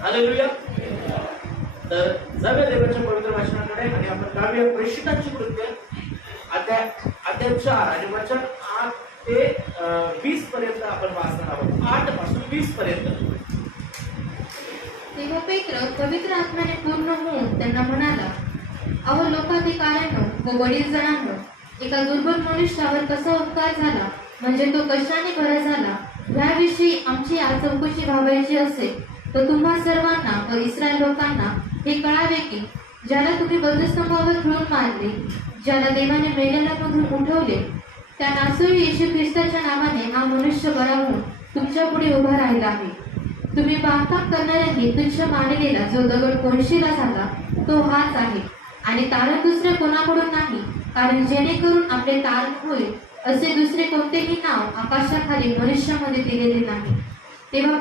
Hallelujah. तर जाऊया देवाच्या पवित्र वचनाकडे आणि आपण काव्य प्रेषितांची कृत्य अध्याय 4 आणि वचन 8 ते 20 पर्यंत आपण वाचणार आहोत. 8 पासून 20 पर्यंत. तेव्हा पेत्र पवित्र आत्म्याने पूर्ण होऊन त्यांना म्हणाला, अहो लोकाधिकाऱ्यांनो व वडील जणांनो, एका दुर्बल मनुष्यावर कसा उपकार झाला, म्हणजे तो कशाने बरा झाला, याविषयी आमची आज चौकशी व्हावायची असेल तर तुम्हा सर्वांना व इस्रायल लोकांना हे कळावे की ज्याला तुम्ही बद्धस्तंभावर खिळून मारले, ज्याला देवाने मेलेल्यामधून उठवले, त्या नासोई येशू ख्रिस्ताच्या नावाने हा मनुष्य बरा होऊन तुमच्या पुढे उभा राहिला आहे. तुम्ही बांधकाम करणाऱ्यांनी तुच्छ मानलेला जो दगड कोळशीला झाला तो हाच आहे आणि तारण दुसरे कोणाकडून नाही, कारण जेणेकरून आपले तारण होईल असे दुसरे कोणतेही नाव आकाशाखाली मनुष्यामध्ये दिलेले नाही. तेव्हा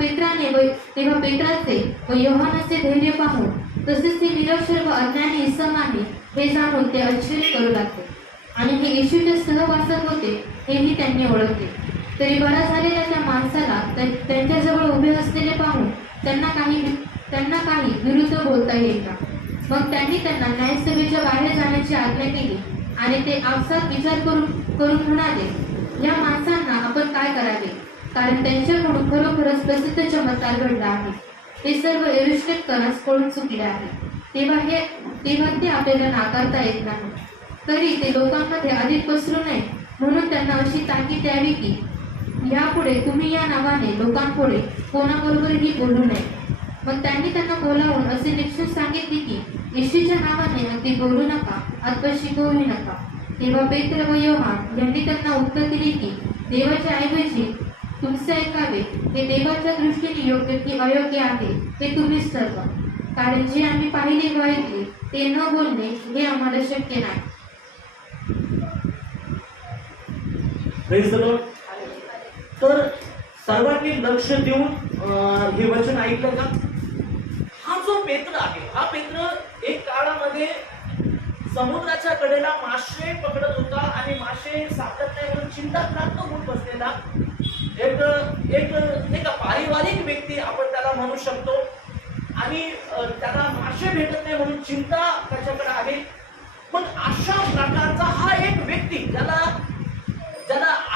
पेत्राचे व योहानाचे धैर्य पाहून तसेच ते निरक्षर व अज्ञानी इसम आहे हे जाणून ते आश्चर्य करू लागले आणि हे येशूच्या सहवासक होते हेही त्यांनी ओळखले. तरी बरा झालेल्या त्या माणसाला त्यांच्याजवळ उभे असलेले पाहून त्यांना काही विरुद्ध बोलता येईल का? मग त्यांनी त्यांना न्यायसभेच्या बाहेर जाण्याची आज्ञा केली आणि ते आपसात विचार करून म्हणाले, या माणसांना आपण काय करावे, कारण त्यांच्याकडून खरोखरच प्रसिद्ध चमत्कार घडला आहे. ते सर्व यरुशलेमकरास पळून चुकले आहे. तेव्हा ते आपल्याला नाकारता येत नाही. तरी ते लोकांमध्ये अधिक पसरू नये म्हणून त्यांना अशी ताकीद द्यावी की यापुढे तुम्ही या नावाने लोकांपुढे कोणाबरोबरही बोलू नये. मग त्यांनी त्यांना बोलावून असे निश्चित सांगितले की येशूच्या नावाने अगदी बोलू नका अथवा शिकवू नका. तेव्हा पेत्र व योहान यांनी त्यांना उत्तर दिले की देवाच्या ऐवजी तुमचे ऐकावे हे देवाच्या दृष्टीने योग्य की अयोग्य आहे हे तुम्हीच ठरवा, कारण जे आम्ही पाहिले व ऐकले ते न बोलणे हे आम्हाला शक्य नाही. तर सर्वांनी लक्ष देऊन हे वचन ऐकलं का? हा जो पेत्र आहे, हा पेत्र एक काळामध्ये समुद्राच्या कडेला मासे पकडत होता आणि मासे सापडत नाही म्हणून चिंताक्रांत होऊन बसलेला एक पारिवारिक व्यक्ती आपण त्याला म्हणू शकतो. आणि त्याला मासे भेटत नाही म्हणून चिंता त्याच्याकडे आहे. मग अशा प्रकारचा हा एक व्यक्ती ज्याला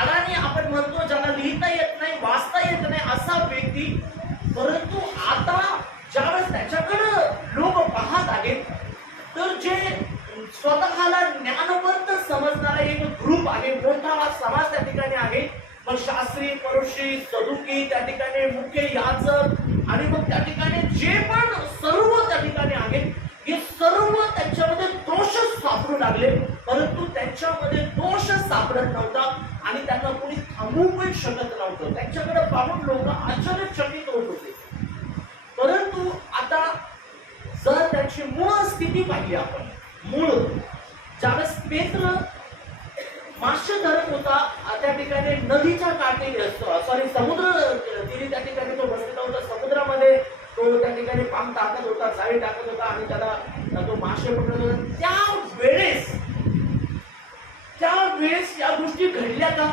अडाणी आपण म्हणतो, ज्याला लिहिता येत नाही, वाचता येत नाही असा व्यक्ती, परंतु आता ज्यावेळेस त्याच्याकडे लोक पाहत आहेत तर जे स्वतःला ज्ञानवंत समजणारा एक ग्रुप आहे, मोठा समाज त्या ठिकाणी आहे. मग शास्त्री, परुषी, सदुकी, त्या ठिकाणी मुख्य याजक आणि मग त्या ठिकाणी जे पण सर्व त्या ठिकाणी आहेत, हे सर्व त्यांच्यामध्ये दोष सापडू लागले, परंतु त्यांच्यामध्ये दोष सापडत नव्हता आणि त्यांना कोणी थांबवू पण शकत नव्हतं. त्यांच्याकडे पाहून लोक आश्चर्यचकित होत होते. परंतु आता जर त्याची मूळ स्थिती पाहिली आपण, ज्यावेळेस पेत्र मासे धरत होता त्या ठिकाणी नदीच्या काठी समुद्र तीरी त्या ठिकाणी तो बसलेला होता. समुद्रामध्ये तो त्या ठिकाणी पाम टाकत होता, जाळी टाकत होता आणि त्याला तो मासे पकडत होता. त्यावेळेस या गोष्टी घडल्या का?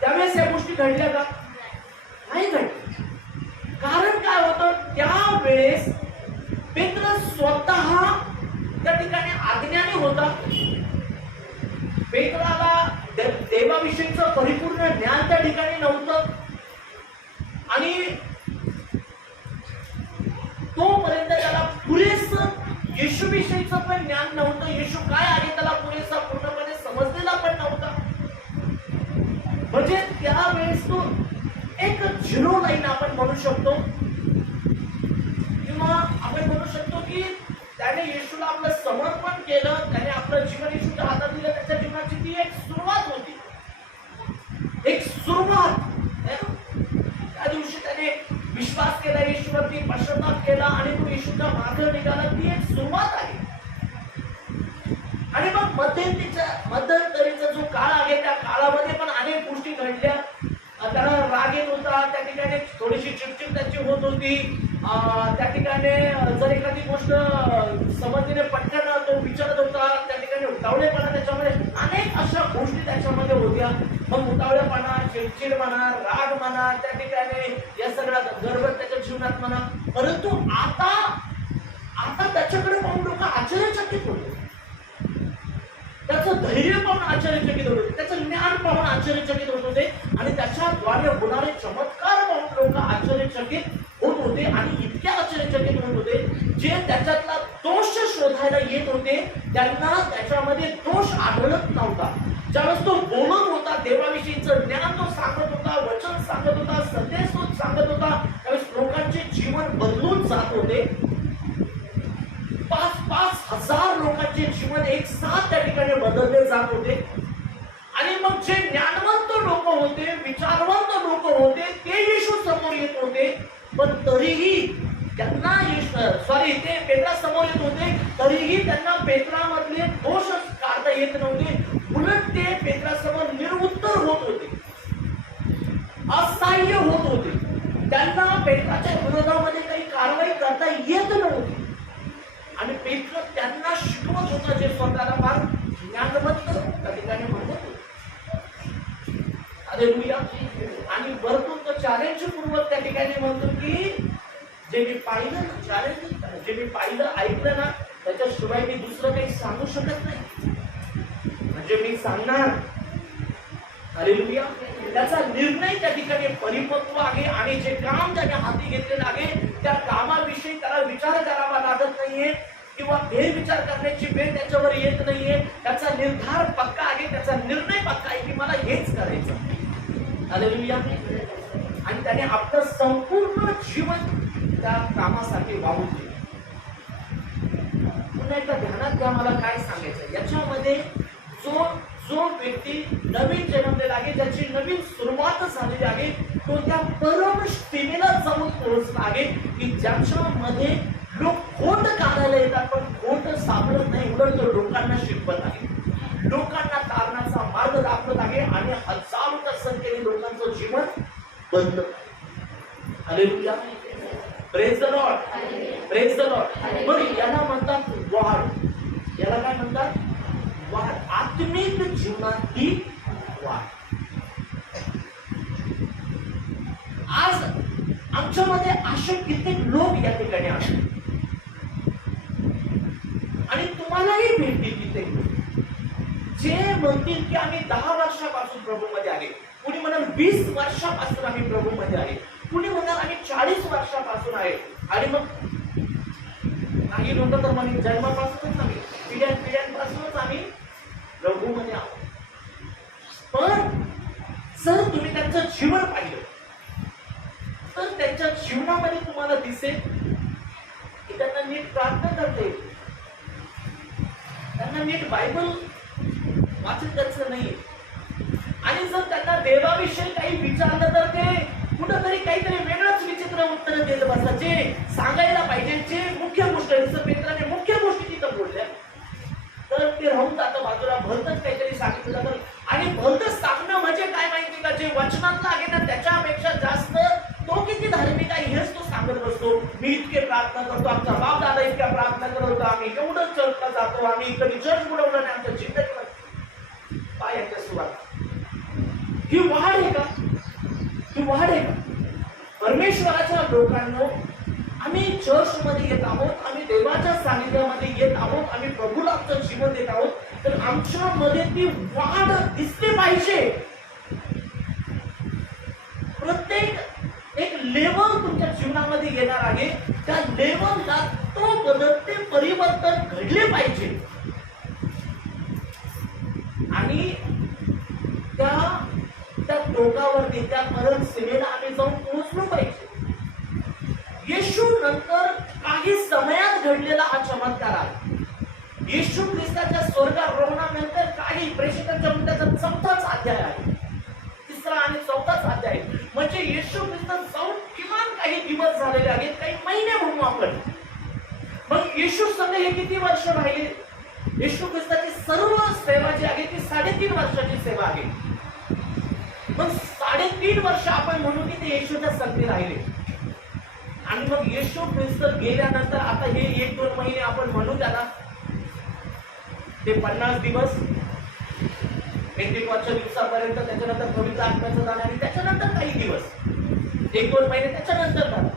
त्यावेळेस या गोष्टी घडल्या का? नाही घडल्या. कारण काय होतं, त्यावेळेस पेत्र स्वतः त्या ठिकाणी अज्ञानी होता. पेत्राला देवाविषयीचं परिपूर्ण ज्ञान त्या ठिकाणी नव्हतं आणि तोपर्यंत त्याला पुरेसं येशूविषयीचं पण ज्ञान नव्हतं. येशू काय आहे त्याला पुरेसा पूर्णपणे समजलेला पण नव्हता. म्हणजे त्यावेळेस तो एक झिरो लाईन आपण म्हणू शकतो, किंवा आपण म्हणू शकतो की त्याने येशूला आपलं समर्पण केलं, त्याने आपलं जीवन येशूच्या हातात दिलं. त्याच्या जीवनाची ती एक सुरुवात होती, एक सुरुवात. त्या दिवशी त्याने विश्वास केला येशूवरती, पश्चाताप केला आणि तो येशूच्या मागे निघाला. ती एक सुरुवात आहे. आणि मग मध्यंतरीचा जो काळ आहे त्या काळामध्ये पण अनेक गोष्टी घडल्या. त्याला राग येत होता, त्या ठिकाणी थोडीशी चिडचिड त्याची होत होती. त्या ठिकाणी जर एखादी गोष्ट समजलीने पटकन तो विचारत होता, त्या ठिकाणी उतावळेपणा, त्याच्यामध्ये अनेक अशा गोष्टी त्याच्यामध्ये होत्या. मग उतावळेपणा, चिडचिड म्हणा, राग म्हणा, त्या ठिकाणी या सगळ्या गडबड त्याच्या जीवनात म्हणा. परंतु आता त्याच्याकडे पाहून लोक आश्चर्यचकित होते. त्याचं धैर्य पाहून आश्चर्यचकित होत होते, त्याचं ज्ञान पाहून आश्चर्यचकित होत होते आणि त्याच्याद्वारे होणारे चमत्कार पाहून लोक आश्चर्यचकित होत होते. आणि इतक्या आश्चर्यचकित होत होते, जे त्याच्यातला दोष शोधायला येत होते त्यांना त्याच्यामध्ये दोष आढळत नव्हता. ज्यावेळेस तो बोलत होता, देवाविषयीचं ज्ञान तो सांगत होता, वचन सांगत होता, संदेश तो सांगत होता, त्यावेळेस लोकांचे जीवन बदलून जात होते. 5,000 लोकांचे जीवन एक साथ त्या ठिकाणी बदलले जात होते. आणि मग जे ज्ञानवंत लोक होते, विचारवंत लोक होते, ते येशू समोर येत होते. पण तरीही त्यांना ते पेत्रासमोर येत होते, तरीही त्यांना पेत्रामधले दोष काढता येत नव्हते. उलट ते पेत्रासमोर निरुत्तर होत होते, असहाय्य होत होते. त्यांना पेत्राच्या विरोधामध्ये काही कारवाई करता येत नव्हती. आणि पेत्र त्यांना शिकवत होता, जे स्वतःला फार ज्ञानवंत त्या ठिकाणी म्हणत होते. हालेलुया. आणि वरतून तो चॅलेंज पूर्वक त्या ठिकाणी म्हणतो की जे मी पाहिलं ना, चॅलेंज जे मी पाहिलं ऐकलं ना, त्याच्याशिवाय मी दुसरं काही सांगू शकत नाही. म्हणजे मी सांगणार. हालेलुया. त्याचा निर्णय त्या ठिकाणी परिपक्व आहे आणि जे काम त्याने हाती घेतलेलं आहे त्या कामाविषयी त्याला विचार करावा लागत नाहीये किंवा फेरविचार करण्याची वेळ त्याच्यावर येत नाहीये. त्याचा निर्धार पक्का आहे, त्याचा निर्णय पक्का आहे की मला हेच करायचं. हालेलुया. आणि त्याने आपलं संपूर्ण जीवन त्या कामासाठी वाहून दिलं. पुन्हा एकदा ध्यानात घ्या मला काय सांगायचं. याच्यामध्ये जो व्यक्ती नवीन जन्मलेला आहे, ज्याची नवीन सुरुवात झालेली आहे, तो त्या परम सीमेला जाऊन पोहोचला आहे की ज्याच्यामध्ये लोक खोट काढायला येतात पण खोट सापडत नाही. उलट तो लोकांना शिकवत आहे, लोकांना तारणाचा मार्ग दाखवत आहे आणि हजारो संख्येने लोकांचं जीवन बदलत आहे. Hallelujah. Praise the Lord. Praise the Lord. मग याला म्हणतात वाढ. याला काय म्हणतात? वाढ. आत्मिक जीवनातली वाढ. आज आमच्यामध्ये असे कित्येक लोक या ठिकाणी आहेत आणि तुम्हालाही भेटतील कित्येक लोक जे म्हणतील की आम्ही 10 वर्षापासून प्रभूमध्ये आहे. कुणी म्हणाल 20 वर्षापासून आम्ही प्रभूमध्ये आहे. कुणी म्हणाल आम्ही 40 वर्षापासून आहे. आणि मग काही लोक तर म्हणे जन्मापासूनच नाही, पिढ्यानपिढ्यांपासूनच आम्ही प्रभूमध्ये आहोत. पण जर तुम्ही त्यांचं जीवन पाहिलं तर त्यांच्या जीवनामध्ये तुम्हाला दिसेल की त्यांना नीट प्रार्थना करता येते, त्यांना नीट बायबल वाचन करायचं नाही. आणि जर त्यांना देवाविषयी काही विचारलं तर ते कुठंतरी काहीतरी वेगळंच विचित्र उत्तर देत बसतात. जे सांगायला पाहिजे, जे मुख्य गोष्ट आहे, जसं पेत्राने मुख्य गोष्टी तिथं बोलल्या तर ते राहून जातं बाजूला. भलतच काहीतरी सांगितलं तर, आणि भलतच सांगणं म्हणजे काय माहिती का, जे वचनातलं आहे ना त्याच्यापेक्षा जास्त तो किती धार्मिक आहे हेच तो सांगत बसतो. मी इतके प्रार्थना करतो, आमचा बाप दादा इतक्या प्रार्थना करत होता, आम्ही एवढंच चर्चला जातो, आम्ही कधी चर्च बुडवलं नाही आमच्या जिंदगीला. काय याच्या सुरुवात? ही वाढ आहे का? ही वाढ आहे का? परमेश्वराच्या लोकांना आम्ही चर्च मध्ये येत आहोत, आम्ही देवाच्या सानिध्यामध्ये येत आहोत, आम्ही प्रभूला आमचं जीवन देत आहोत, तर आमच्यामध्ये ती वाढ दिसली पाहिजे. प्रत्येक एक लेवल तुमच्या जीवनामध्ये येणार आहे, त्या लेवलला तो बदलते परिवर्तन घडले पाहिजे. आणि त्या टोकावरती त्या परम सीमेला आम्ही जाऊन पोहोचलो पाहिजे. येशू नंतर काही समयात घडलेला हा चमत्कार आहे. येशू ख्रिस्ताच्या स्वर्गारोहणानंतर काही प्रेषितांच्या त्याचा 4थाच अध्याय आहे, 3रा आणि 4थाच अध्याय. म्हणजे येशू ख्रिस्त जाऊन किमान काही दिवस झालेले आहेत, काही महिने म्हणू आपण. मग येशू संघ हे किती वर्ष राहिले? येशू ख्रिस्ताची सर्व सेवा जी आहे ती 3.5 वर्षाची सेवा आहे. मग 3.5 वर्ष आपण म्हणू की ते येशूच्या संगती राहिले. आणि मग येशू ख्रिस्त गेल्यानंतर आता हे 1-2 महिने आपण म्हणू त्याला ते 50 दिवस, पेंटेकॉस्टच्या दिवसापर्यंत, त्याच्यानंतर पवित्र आत्म्याचं दान आणि त्याच्यानंतर काही दिवस, 1-2 महिने त्याच्यानंतर दान.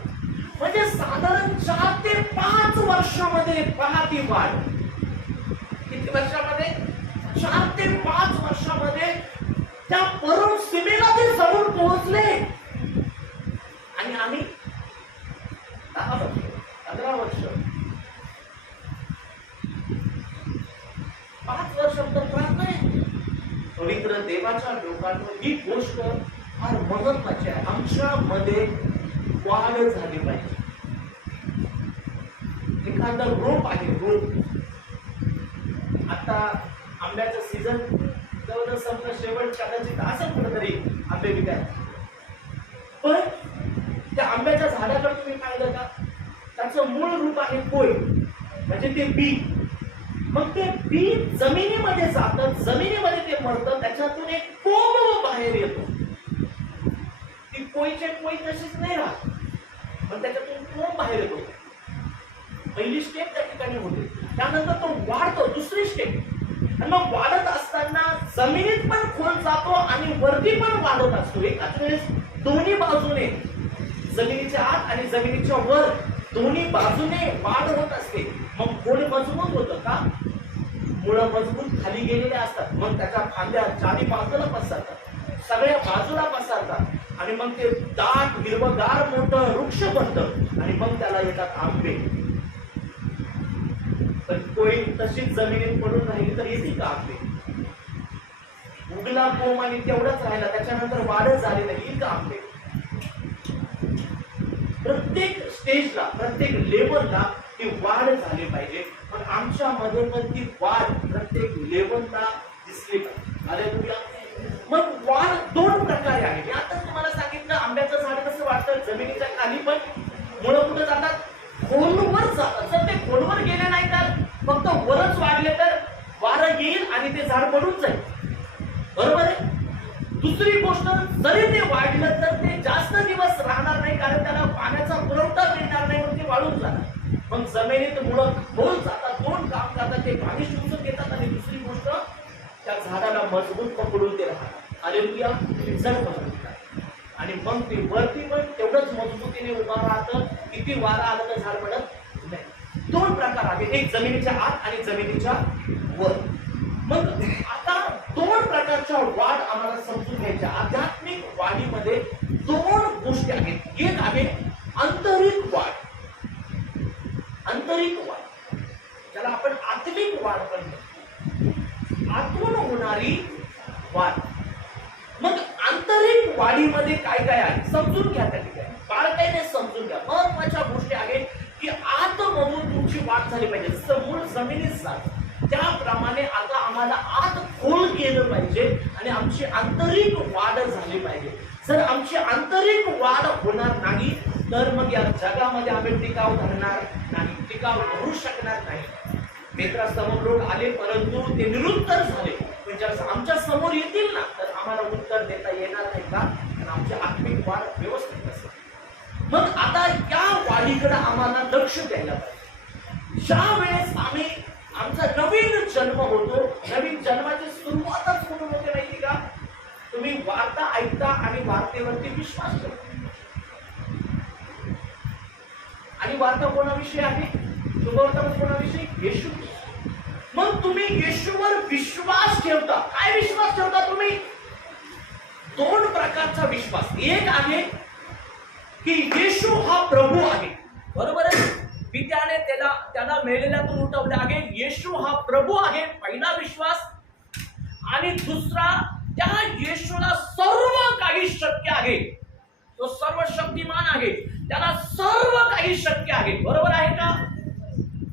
म्हणजे साधारण 4 ते 5 वर्षामध्ये पहा ती वाढ. किती वर्षामध्ये? 4 ते 5 वर्षामध्ये त्या परम सीमेला ते जाऊन पोहोचले. आणि आम्ही 10 वर्ष, 15 वर्ष, 5 वर्ष तर प्राप्त नाही. पवित्र देवाच्या लोकांना ही गोष्ट फार महत्वाची आहे. आमच्या मध्ये वाढ झाली पाहिजे. एखादं रोप आहे, रोप, आता आंब्याचं सीझन जवळजवळ संपलं, शेवट कदाचित असं कुठेतरी आंबे विकाय. पण त्या आंब्याच्या झाडाकडे तुम्ही पाहिलं का, त्याचं मूळ रूप आहे कोय, म्हणजे ते बी. मग ते बी जमिनीमध्ये जातं, जमिनीमध्ये ते मरतं, त्याच्यातून एक कोंब बाहेर येतो. ती कोयची कोय तशीच नाही राहत, पण त्याच्यातून कोंब बाहेर येतो. पहिली स्टेप त्या ठिकाणी होते. त्यानंतर तो वाढतो, दुसरी स्टेप. आणि मग वाढत असताना जमिनीत पण खोल जातो आणि वरती पण वाढत असतो. एकाच वेळेस दोन्ही बाजूने, जमिनीच्या आत आणि जमिनीच्या वर, दोन्ही बाजूने वाढ होत असते. मग खोल मजबूत होतं का, मुळं मजबूत खाली गेलेले असतात. मग त्याच्या फांद्या चारी बाजूला पसरतात, सगळ्या बाजूला पसरतात आणि मग ते दाट हिरवगार मोठं वृक्ष बनतं आणि मग त्याला येतात आंबे. पण कोई तशीच जमिनीत पडून राहिली तर येते का आंबे? उगला कोंब आणि तेवढाच राहिला, त्याच्यानंतर वाढच झाली नाही, येईल का आंबे? प्रत्येक स्टेजला, प्रत्येक लेवलला ती वाढ झाली पाहिजे. पण आमच्या मध्ये पण ती वाढ प्रत्येक लेवलला दिसली पाहिजे. हालेलुया. मग वाढ 2 प्रकारे आहे. मी आता तुम्हाला सांगितलं आंब्याचं झाड कसं वाढतं, जमिनीच्या खाली पण मुळं कुठं जातात, खोलवर जातात. जर ते खोलवर गेले नाही तर फक्त वरच वाढले तर वारं येईल आणि ते झाड पडून जाईल. बरोबर आहे. दुसरी गोष्ट, जरी ते वाढलं तर ते जास्त दिवस राहणार नाही, कारण त्याला पाण्याचा पुरवठा मिळणार नाही, म्हणून ते वाळून जाणार. मग जमिनीत मुळं खोल जातात, 2 काम करतात, ते पाणी शोषून घेतात आणि दुसरी गोष्ट त्या झाडाला मजबूत पकडून ते राहतात. हालेलुया. जड पकडतात आणि मग ते वरती पण तेवढंच मजबूतीने उभा राहतं. किती वारा आलं तर झाड पडत नाही. 2 प्रकार आहेत, एक जमिनीच्या आत आणि जमिनीच्या वर. मग आता 2 प्रकारच्या वाढ आम्हाला समजून घ्यायच्या. आध्यात्मिक वाढीमध्ये 2 गोष्टी आहेत. एक आहे आंतरिक वाढ, आंतरिक वाढ, ज्याला आपण आत्मिक वाढ पण म्हणतो, आतून होणारी वाढ. मग आंतरिक वाढीमध्ये काय काय आहे समजून घ्या. त्या ठिकाणी बारकाईने समजून घ्या. महत्वाच्या गोष्टी आहेत की आतमधून तुमची वाढ झाली पाहिजे. जसं मूळ जमिनीत जात त्याप्रमाणे आता आम्हाला आत खोल केलं पाहिजे आणि आमची आंतरिक वाढ झाली पाहिजे. जर आमची आंतरिक वाढ होणार नाही तर मग या जगामध्ये आम्ही टिकाव धरणार नाही, टिकाव धरू शकणार नाही. मित्रासमोर लोक आले परंतु ते निरुत्तर झाले. पण जर आमच्या समोर येतील ना तर आम्हाला उत्तर देता येणार नाही का, कारण आमची आत्मिक वाढ व्यवस्थित असेल. मग आता या वाढीकडे आम्हाला लक्ष द्यायला पाहिजे. ज्या वेळेस आम्ही आमचा नवीन जन्म होतो, नवीन जन्माची सुरुवातच कुठून होते माहिती का? तुम्ही वार्ता ऐकता आणि वार्तेवरती विश्वास ठेवता. आणि वार्ता कोणाविषयी आहे? शुभवार्ता कोणाविषयी? येशू. मग तुम्ही येशूवर विश्वास ठेवता. काय विश्वास ठेवता तुम्ही? 2 प्रकारचा विश्वास. एक आहे की येशू हा प्रभू आहे, बरोबर आहे. पित्याने त्याला मेलेल्यातून उठवले आहे. येशू हा प्रभू आहे, पहिला विश्वास. आणि दुसरा, त्या येशूला सर्व काही शक्य आहे. तो सर्व शक्तिमान आहे, त्याला सर्व काही शक्य आहे, बरोबर आहे का?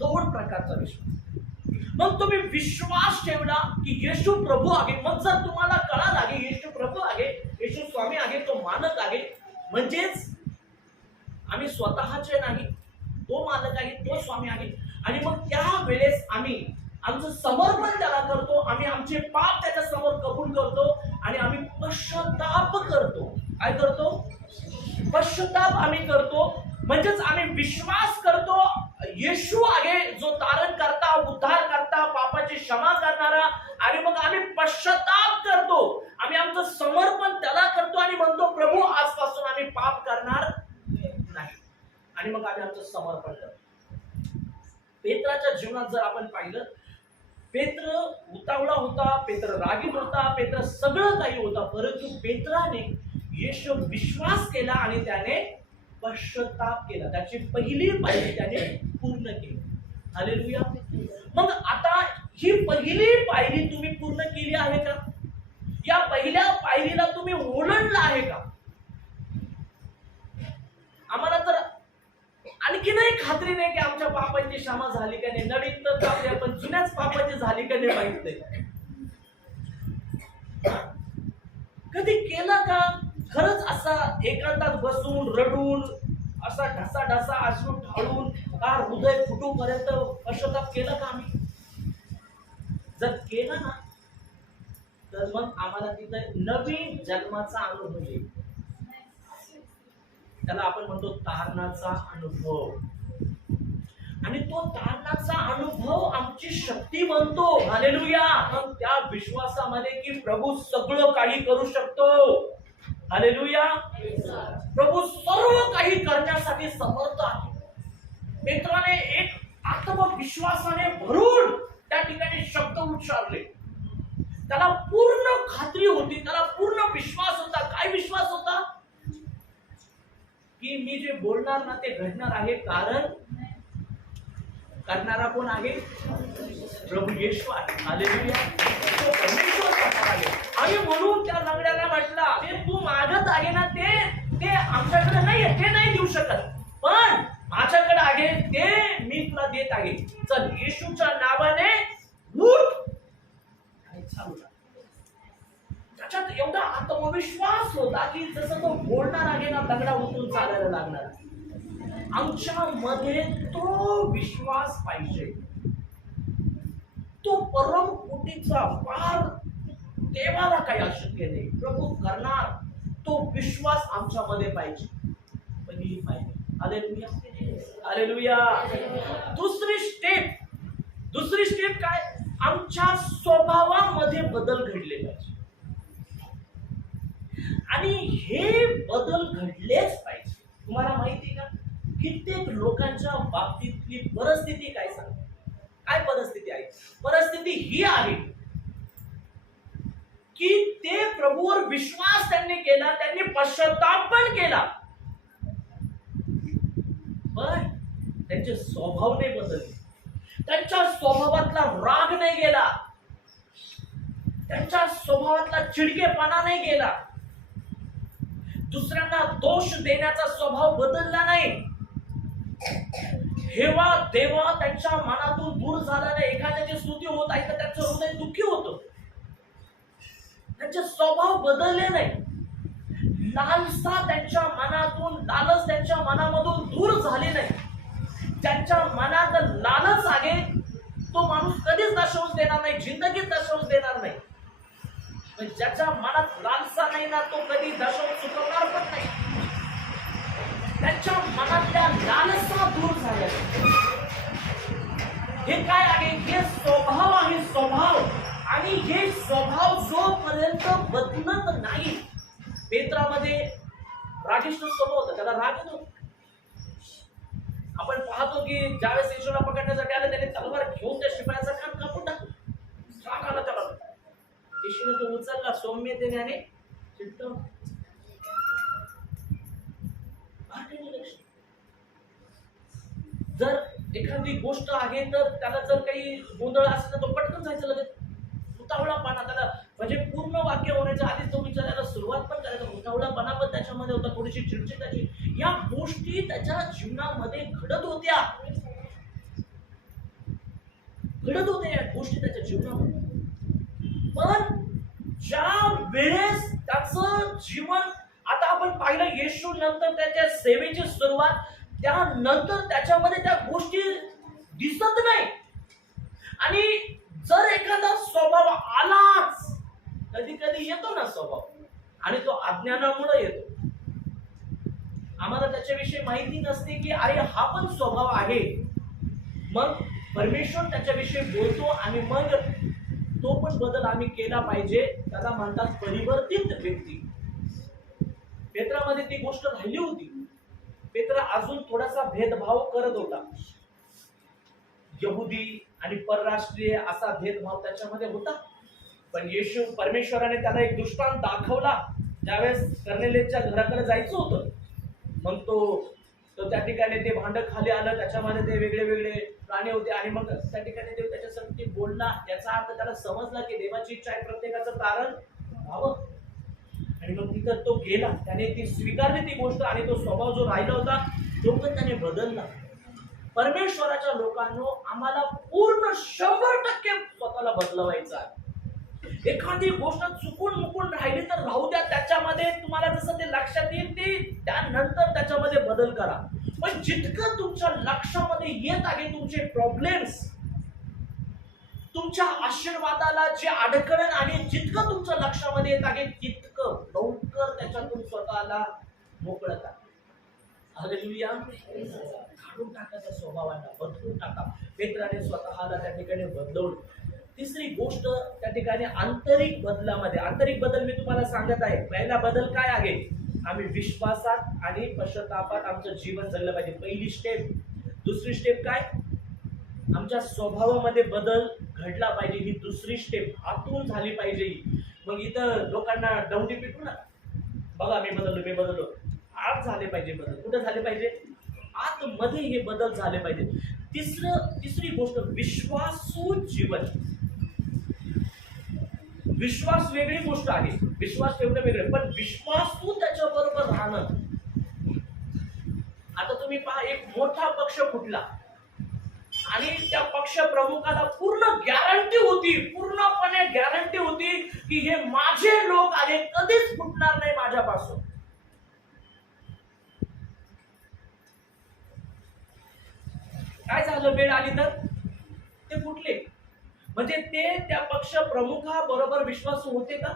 2 प्रकारचा विश्वास. मग तुम्ही विश्वास ठेवला की येशू प्रभू आहे. मग जर तुम्हाला कळालं आहे येशू प्रभू आहे, येशू स्वामी आहे, तो मालक आहे, म्हणजेच आम्ही स्वतःचे नाही, तो मालक आहे, तो स्वामी आहे. आणि मग त्या वेळेस आम्ही आमचं समर्पण त्याला करतो, आम्ही आमचे पाप त्याच्या समोर कबूल करतो आणि आम्ही पश्चाताप करतो. काय करतो? पश्चाताप आम्ही करतो. म्हणजेच आम्ही विश्वास करतो येशू आहे जो तारण करता, उद्धार करता, पापाची पापाची क्षमा करणारा, आणि मग आम्ही पश्चाताप करतो, आम्ही आमचं समर्पण त्याला करतो आणि म्हणतो प्रभू आजपासून आम्ही पाप करणार नाही, आणि मग आम्ही आमचं समर्पण करतो. पेत्राच्या जीवनात जर आपण पाहिलं, पेत्र उतावळा होता, पेत्र रागीट होता, पेत्र सगळं काही होता, परंतु पेत्राने येशू विश्वास केला आणि त्याने पश्चाताप केला. त्याची पहिली पायरी त्याने पूर्ण केली. हालेलुया. मग आता ही पहिली पायरी तुम्ही पूर्ण केली आहे का? या पहिल्या पायरीला तुम्ही ओलांडला आहे का? आम्हाला तर आणखीनही खात्री नाही की आमच्या पापाची क्षमा झाली का नाही. नवीन तर आपल्या पण जुन्याच पापाची झाली का नाही माहित नाही. कधी केला का खरंच असा एकांतात बसून रडून, असा ढसा ढसा अश्रू ढाळून, का हृदय फुटूपर्यंत पश्चाताप केला का आम्ही? जर केला ना, तर मग आम्हाला तिथं नवीन जन्माचा अनुभव येईल. त्याला आपण म्हणतो तारणाचा अनुभव. आणि तो तारणाचा अनुभव आमची शक्ती बनतो. हालेलुया. मग त्या विश्वासामध्ये की प्रभू सगळं काही करू शकतो. हालेलुया. प्रभू सर्व काही करण्यासाठी समर्थ आहे. पेत्राने एक आत्मविश्वासाने भरून त्या ठिकाणी शब्द उच्चारले. त्याला पूर्ण खात्री होती, त्याला पूर्ण विश्वास होता. काय विश्वास होता? की मी जे बोलणार ना ते घडणार आहे, कारण करणारा कोण आहे? प्रभू येशू आहे. हालेलुया. तो परमेश्वर करणार आहे. आणि म्हणून त्या लंगड्याला म्हटला, ते तू मागत आहे ना, ते आमच्याकडे नाही आहे, ते नाही देऊ शकत, पण माझ्याकडे आहे ते मी तुला देत आहे. चल, येशूच्या नावाने उठ. आणि चालू झालं. त्याच्यात एवढा आत्मविश्वास होता की जसं तो बोलणार आहे ना, दगडा उचलून चालायला लागणार. आमच्या मध्ये तो विश्वास पाहिजे. तो परम कोटीचा, फार देवाला काही अशक्य नाही, प्रभू करणार, तो विश्वास आमच्या मध्ये पाहिजे. पहिली पाहिजे. हालेलुया. हालेलुया. दुसरी स्टेप काय? आमच्या स्वभावामध्ये बदल घडले पाहिजे. आणि हे बदल घडलेच पाहिजे. तुम्हाला माहिती का, कित्येक लोकांच्या बाबतीतली परिस्थिती काय सांगते? काय परिस्थिती आहे? परिस्थिती ही आहे की ते प्रभूवर विश्वास त्यांनी केला, त्यांनी पश्चाताप पण केला, पण त्यांचे स्वभाव नाही बदलले. त्यांच्या स्वभावातला राग नाही गेला, त्यांच्या स्वभावातला चिडकेपणा नाही गेला, दुसऱ्यांना दोष देण्याचा स्वभाव बदलला नाही, हेवा देवा त्यांच्या मनातून दूर झाला नाही. एखाद्याची स्तुती होत आहे तर त्यांचं हृदय दुःखी होतं. त्यांचे स्वभाव बदलले नाही. लालसा त्यांच्या मनातून, लालच त्यांच्या मनामधून दूर झाले नाही. ज्यांच्या मनात लालच आहे तो माणूस कधीच दर्शवून देणार नाही, जिंदगीत दर्शवून देणार नाही. पण ज्याच्या मनात लालसा नाही ना, तो कधी दर्शवून चुकवणार पण नाही. त्यांच्या मनातल्या लालसा दूर झाल्या. हे काय आहे? हे स्वभाव आहे, स्वभाव. आणि हे स्वभाव जोपर्यंत बदलत नाही. पेत्रामध्ये रागिष्ट स्वभाव होता, त्याला राग येतो. आपण पाहतो की ज्यावेळेस येशूला पकडण्यासाठी आले, त्याने तलवार घेऊन त्या शिपायाचा कान कापून टाकला. राग आला त्याला. येशूने तो उचलला सौम्यतेने आणि चिडतो. जर एखादी गोष्ट आहे तर त्याला जर काही गोंधळ असेल तर तो पटकन जायचं लगेच. उतावळापणा त्याला, म्हणजे पूर्ण वाक्य होण्याच्या आधीच तो विचारायला सुरुवात पण करायचा. उतावळापणा पण त्याच्यामध्ये होता, थोडीशी चिडचिड त्याची. या गोष्टी त्याच्या जीवनामध्ये घडत होत्या या गोष्टी त्याच्या जीवनामध्ये. पण ज्या वेळेस त्याचं जीवन, आता आपण पाहिलं येशू नंतर त्याच्या सेवेची सुरुवात, त्यानंतर त्याच्यामध्ये त्या गोष्टी दिसत नाही. आणि जर एखादा स्वभाव आलाच, कधी कधी येतो ना स्वभाव, आणि तो अज्ञानामुळे येतो. आम्हाला त्याच्याविषयी माहिती नसते की अरे हा पण स्वभाव आहे. मग परमेश्वर त्याच्याविषयी बोलतो आणि मग तो पण बदल आम्ही केला पाहिजे. त्याला म्हणतात परिवर्तित व्यक्ती. पेत्रामध्ये ती गोष्ट राहिली होती. पेत्र अजून थोडासा भेदभाव करत होता. यहुदी आणि परराष्ट्रीय असा भेदभाव त्याच्यामध्ये होता. पण येशू परमेश्वराने त्याला एक दृष्टांत दाखवला. ज्यावेळेस कर्नेलियसच्या घराकडे जायचं होतं, मग तो त्या ठिकाणी ते भांड खाली आलं, त्याच्यामध्ये ते वेगळे वेगळे प्राणी होते आणि मग त्या ठिकाणी देव त्याच्यासाठी बोलला. याचा अर्थ त्याला समजला की देवाची इच्छा आहे प्रत्येकाचं तारण व्हावं. आणि मग तिथं तो गेला, त्याने ती स्वीकारली ती गोष्ट आणि तो स्वभाव जो राहिला होता तो पण त्याने बदलला. परमेश्वराच्या लोकांनो, आम्हाला पूर्ण 100% स्वतःला बदलवायचं आहे. एखादी गोष्ट चुकून मुकून राहिली तर राहू द्या, त्याच्यामध्ये तुम्हाला जसं ते लक्षात येईल ते त्यानंतर त्याच्यामध्ये बदल करा. पण जितकं तुमच्या लक्षामध्ये येत आहे तुमचे प्रॉब्लेम्स, तुमच्या आशीर्वादाला जे अडकळण आणि जितकं तुमच्या लक्षामध्ये येत आहे तितकं लवकर त्याच्यातून स्वतःला मोकळं करा. हालेलुया. काढून टाका त्या स्वभावाला, बदलून टाका. पेत्राने स्वतःला त्या ठिकाणी बदलवलं. तिसरी गोष्ट त्या ठिकाणी आंतरिक बदलामध्ये, आंतरिक बदल मी तुम्हाला सांगत आहे. पहिला बदल काय आहे? आम्ही विश्वासात आणि पश्चातापात आमचं जीवन जगलं पाहिजे, पहिली स्टेप. दुसरी स्टेप काय? आमच्या स्वभावामध्ये बदल घडला पाहिजे, ही दुसरी स्टेप आतून झाली पाहिजे. मग इथं लोकांना दौंडी पिटू ना, बघा मी बदललो. आत झाले पाहिजे बदल. कुठे झाले पाहिजे? आतमध्ये हे बदल झाले पाहिजे. तिसरी गोष्ट विश्वासू जीवन. विश्वास वेगळी गोष्ट आहे, विश्वास ठेवणं वेगळं, पण विश्वासू त्याच्याबरोबर राहणं. आता तुम्ही पहा, एक मोठा पक्ष फुटला आणि त्या पक्ष प्रमुखाला पूर्णपणे गॅरंटी होती की हे माझे लोक आहे, कधीच फुटणार नाही माझ्यापासून. काय झालं? वेळ आली तर ते फुटले. म्हणजे ते त्या पक्ष प्रमुखाबरोबर विश्वासू होते का?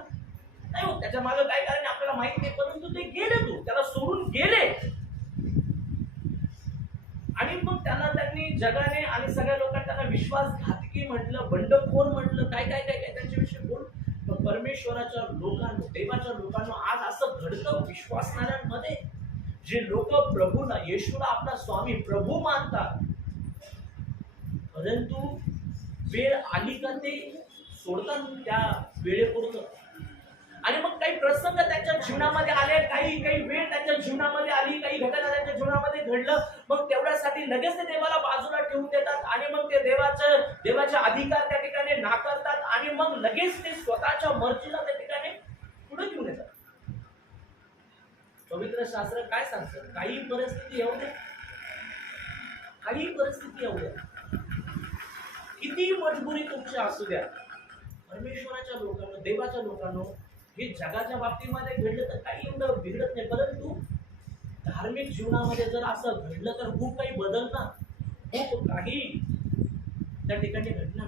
नाही होत. त्याच्या मागे काय कारण आपल्याला माहित नाही, परंतु ते गेले, त्याला सोडून गेले. आणि मग त्यांनी जगाने आणि सगळ्या लोकांनी त्यांना विश्वासघातकी म्हटलं, बंडखोर म्हटलं, काय त्यांच्याविषयी बोल. पण परमेश्वराच्या लोकांनो, देवाच्या लोकांनो, आज असं घडतं विश्वासणाऱ्यांमध्ये, जे लोक प्रभूला, येशूला आपला स्वामी प्रभू मानतात, परंतु वेळ आली का ते सोडतात त्या वेळेपुरतं. आणि मग काही प्रसंग त्यांच्या जीवनामध्ये आले, काही वेळ त्यांच्या जीवनामध्ये आली, काही घटना त्यांच्या जीवनामध्ये घडलं, मग तेवढ्यासाठी लगेच ते देवाला बाजूला ठेवून देतात आणि मग ते देवाचे अधिकार त्या ठिकाणी नाकारतात आणि मग लगेच ते स्वतःच्या मर्जीला त्या ठिकाणी पुढे घेऊन येतात. पवित्र शास्त्र काय सांगतं? काही परिस्थिती येऊ दे, किती मजबुरी तुमची असू द्या, परमेश्वराच्या लोकांना, देवाच्या लोकांना, हे जगाच्या बाबतीमध्ये घडलं तर काही एवढं बिघडत नाही, परंतु धार्मिक जीवनामध्ये जर असं घडलं तर खूप काही बदलणार, खूप काही त्या ठिकाणी घडणार.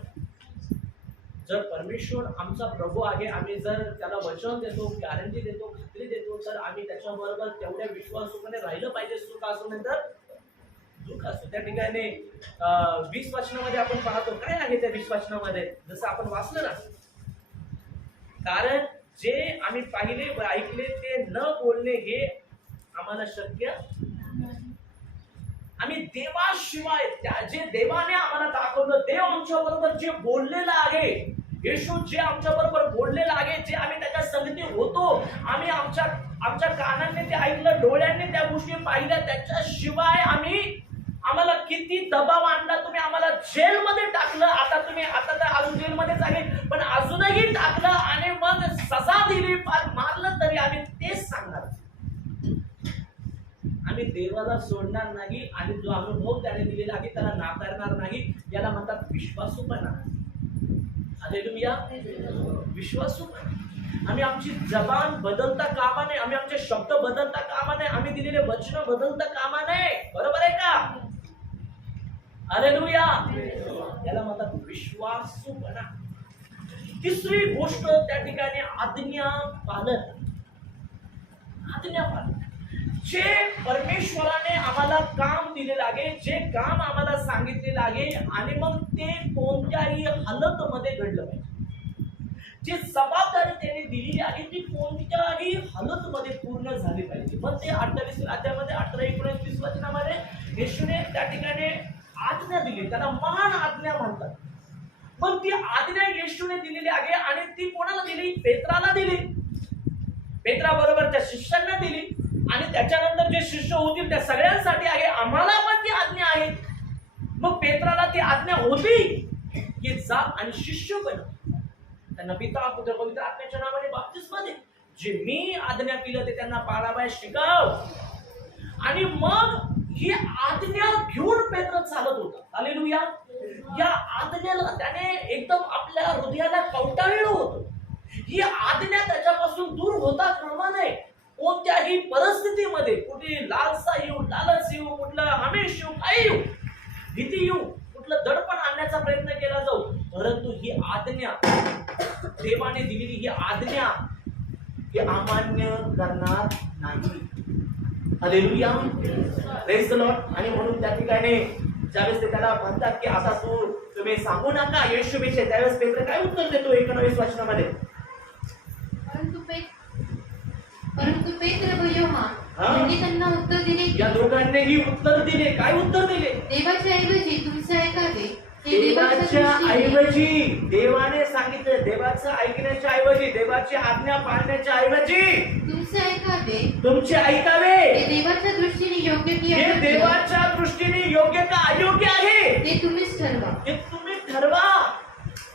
जर परमेश्वर आमचा प्रभू आहे, आम्ही जर त्याला वचन देतो, गॅरंटी देतो, खात्री देतो, तर आम्ही त्याच्याबरोबर तेवढ्या विश्वासूपणे राहिलं पाहिजे. सुख असू नंतर दुःख असतो. त्या ठिकाणी 20 वचनामध्ये आपण पाहतो, काय आहे त्या 20 वचनामध्ये, जसं आपण वाचलं ना, कारण जे आम्ही पाहिले व ऐकले ते न बोलणे हे आम्हाला शक्य. आम्ही देवाशिवाय, जे देवाने आम्हाला दाखवलं, देव आमच्या बरोबर जे बोललेलं आहे, येशू जे आमच्या बरोबर बोललेलं आहे, जे आम्ही त्याच्या संगती होतो, आम्ही आमच्या कानांनी ते ऐकलं, डोळ्यांनी त्या गोष्टी पाहिल्या, त्याच्याशिवाय आम्हाला किती दबाव आणला, तुम्ही आम्हाला जेलमध्ये टाकलं, आता तर अजून जेलमध्येच आहे, पण अजूनही टाकलं आणि मग सजा दिली, मारलं तरी आम्ही तेच सांगणार. आम्ही देवाला सोडणार नाही आणि जो अनुभव त्याने दिलेला आहे त्याला नाकारणार नाही. याला म्हणतात विश्वासूपणा. हालेलुया. विश्वासूपणा. आम्ही आमची जबान बदलता कामा नये, आम्ही आमचे शब्द बदलता कामा नये, आम्ही दिलेले वचन बदलता कामा नये. बरोबर आहे का? हालेलुया. याला म्हणतात विश्वासूपणा. तिसरी गोष्ट त्या ठिकाणी आज्ञा पालन. जे परमेश्वराने आम्हाला काम दिलेलं आहे, जे काम आम्हाला सांगितलेलं आहे, आणि मग ते कोणत्याही हालतमध्ये घडलं पाहिजे. जी जबाबदारी त्यांनी दिलेली आहे ती कोणत्याही हालतमध्ये पूर्ण झाली पाहिजे. मग ते 28 अध्यायामध्ये 18-19 वचनामध्ये येशूने त्या ठिकाणी आज्ञा दिली, त्याला महान आज्ञा म्हणतात. पण ती आज्ञा येशूने दिलेली आहे, आणि ती कोणाला दिली? पेत्राला दिली. पेत्रा बरोबर त्या शिष्यांना दिली, आणि त्याच्यानंतर जे शिष्य होतील त्या सगळ्यांसाठी आहे. आम्हाला पण ती आज्ञा आहे. मग पेत्राला ती आज्ञा होती की जा आणि शिष्य बन, त्यांना पिता पुत्र पवित्र आत्म्याच्या नावाने बाप्तिस्मा दे, जे मी आज्ञा केलं ते त्यांना पाळावयास शिकव. आणि मग ही आज्ञा घेऊन पेत्र चालत होता. हालेलुया. या आज्ञेला त्याने एकदम आपल्या हृदयाला कवटाळलं होतं. ही आज्ञा त्याच्यापासून दूर होता कामा नये. कोणत्याही परिस्थितीमध्ये कुठे लालसा येऊ, लालच येऊ, कुठलं आमिष येऊ, काही येऊ, भीती येऊ, कुठलं दडपण आणण्याचा प्रयत्न केला जाऊ, परंतु ही आज्ञा, देवाने दिलेली ही आज्ञा हे अमान्य करणार नाही. हालेलुया. Praise the Lord. आणि म्हणून त्या ठिकाणी ज्यावेळेस ते त्याला म्हणतात की आता तुम्ही सांगू नका येशू विषयी, त्यावेळेस पेत्र काय उत्तर देतो 19 वचनामध्ये? परंतु पेत्र व योहान यांनी त्यांना उत्तर दिले की, या दोघांनीही उत्तर दिले. काय उत्तर दिले? देवाच्या ऐवजी तुमचे ऐकावे. देवाच्या ऐवजी, देवाने सांगितलं, देवाचं ऐकण्याच्या ऐवजी, देवाची आज्ञा पाळण्याच्या ऐवजी तुमचे ऐकावे, तुमचे ऐकावे. हे देवाच्या दृष्टीने योग्य की हे अयोग्य, देवाच्या दृष्टीने योग्य का अयोग्य आहे ते तुम्हीच ठरवा. हे तुम्ही ठरवा.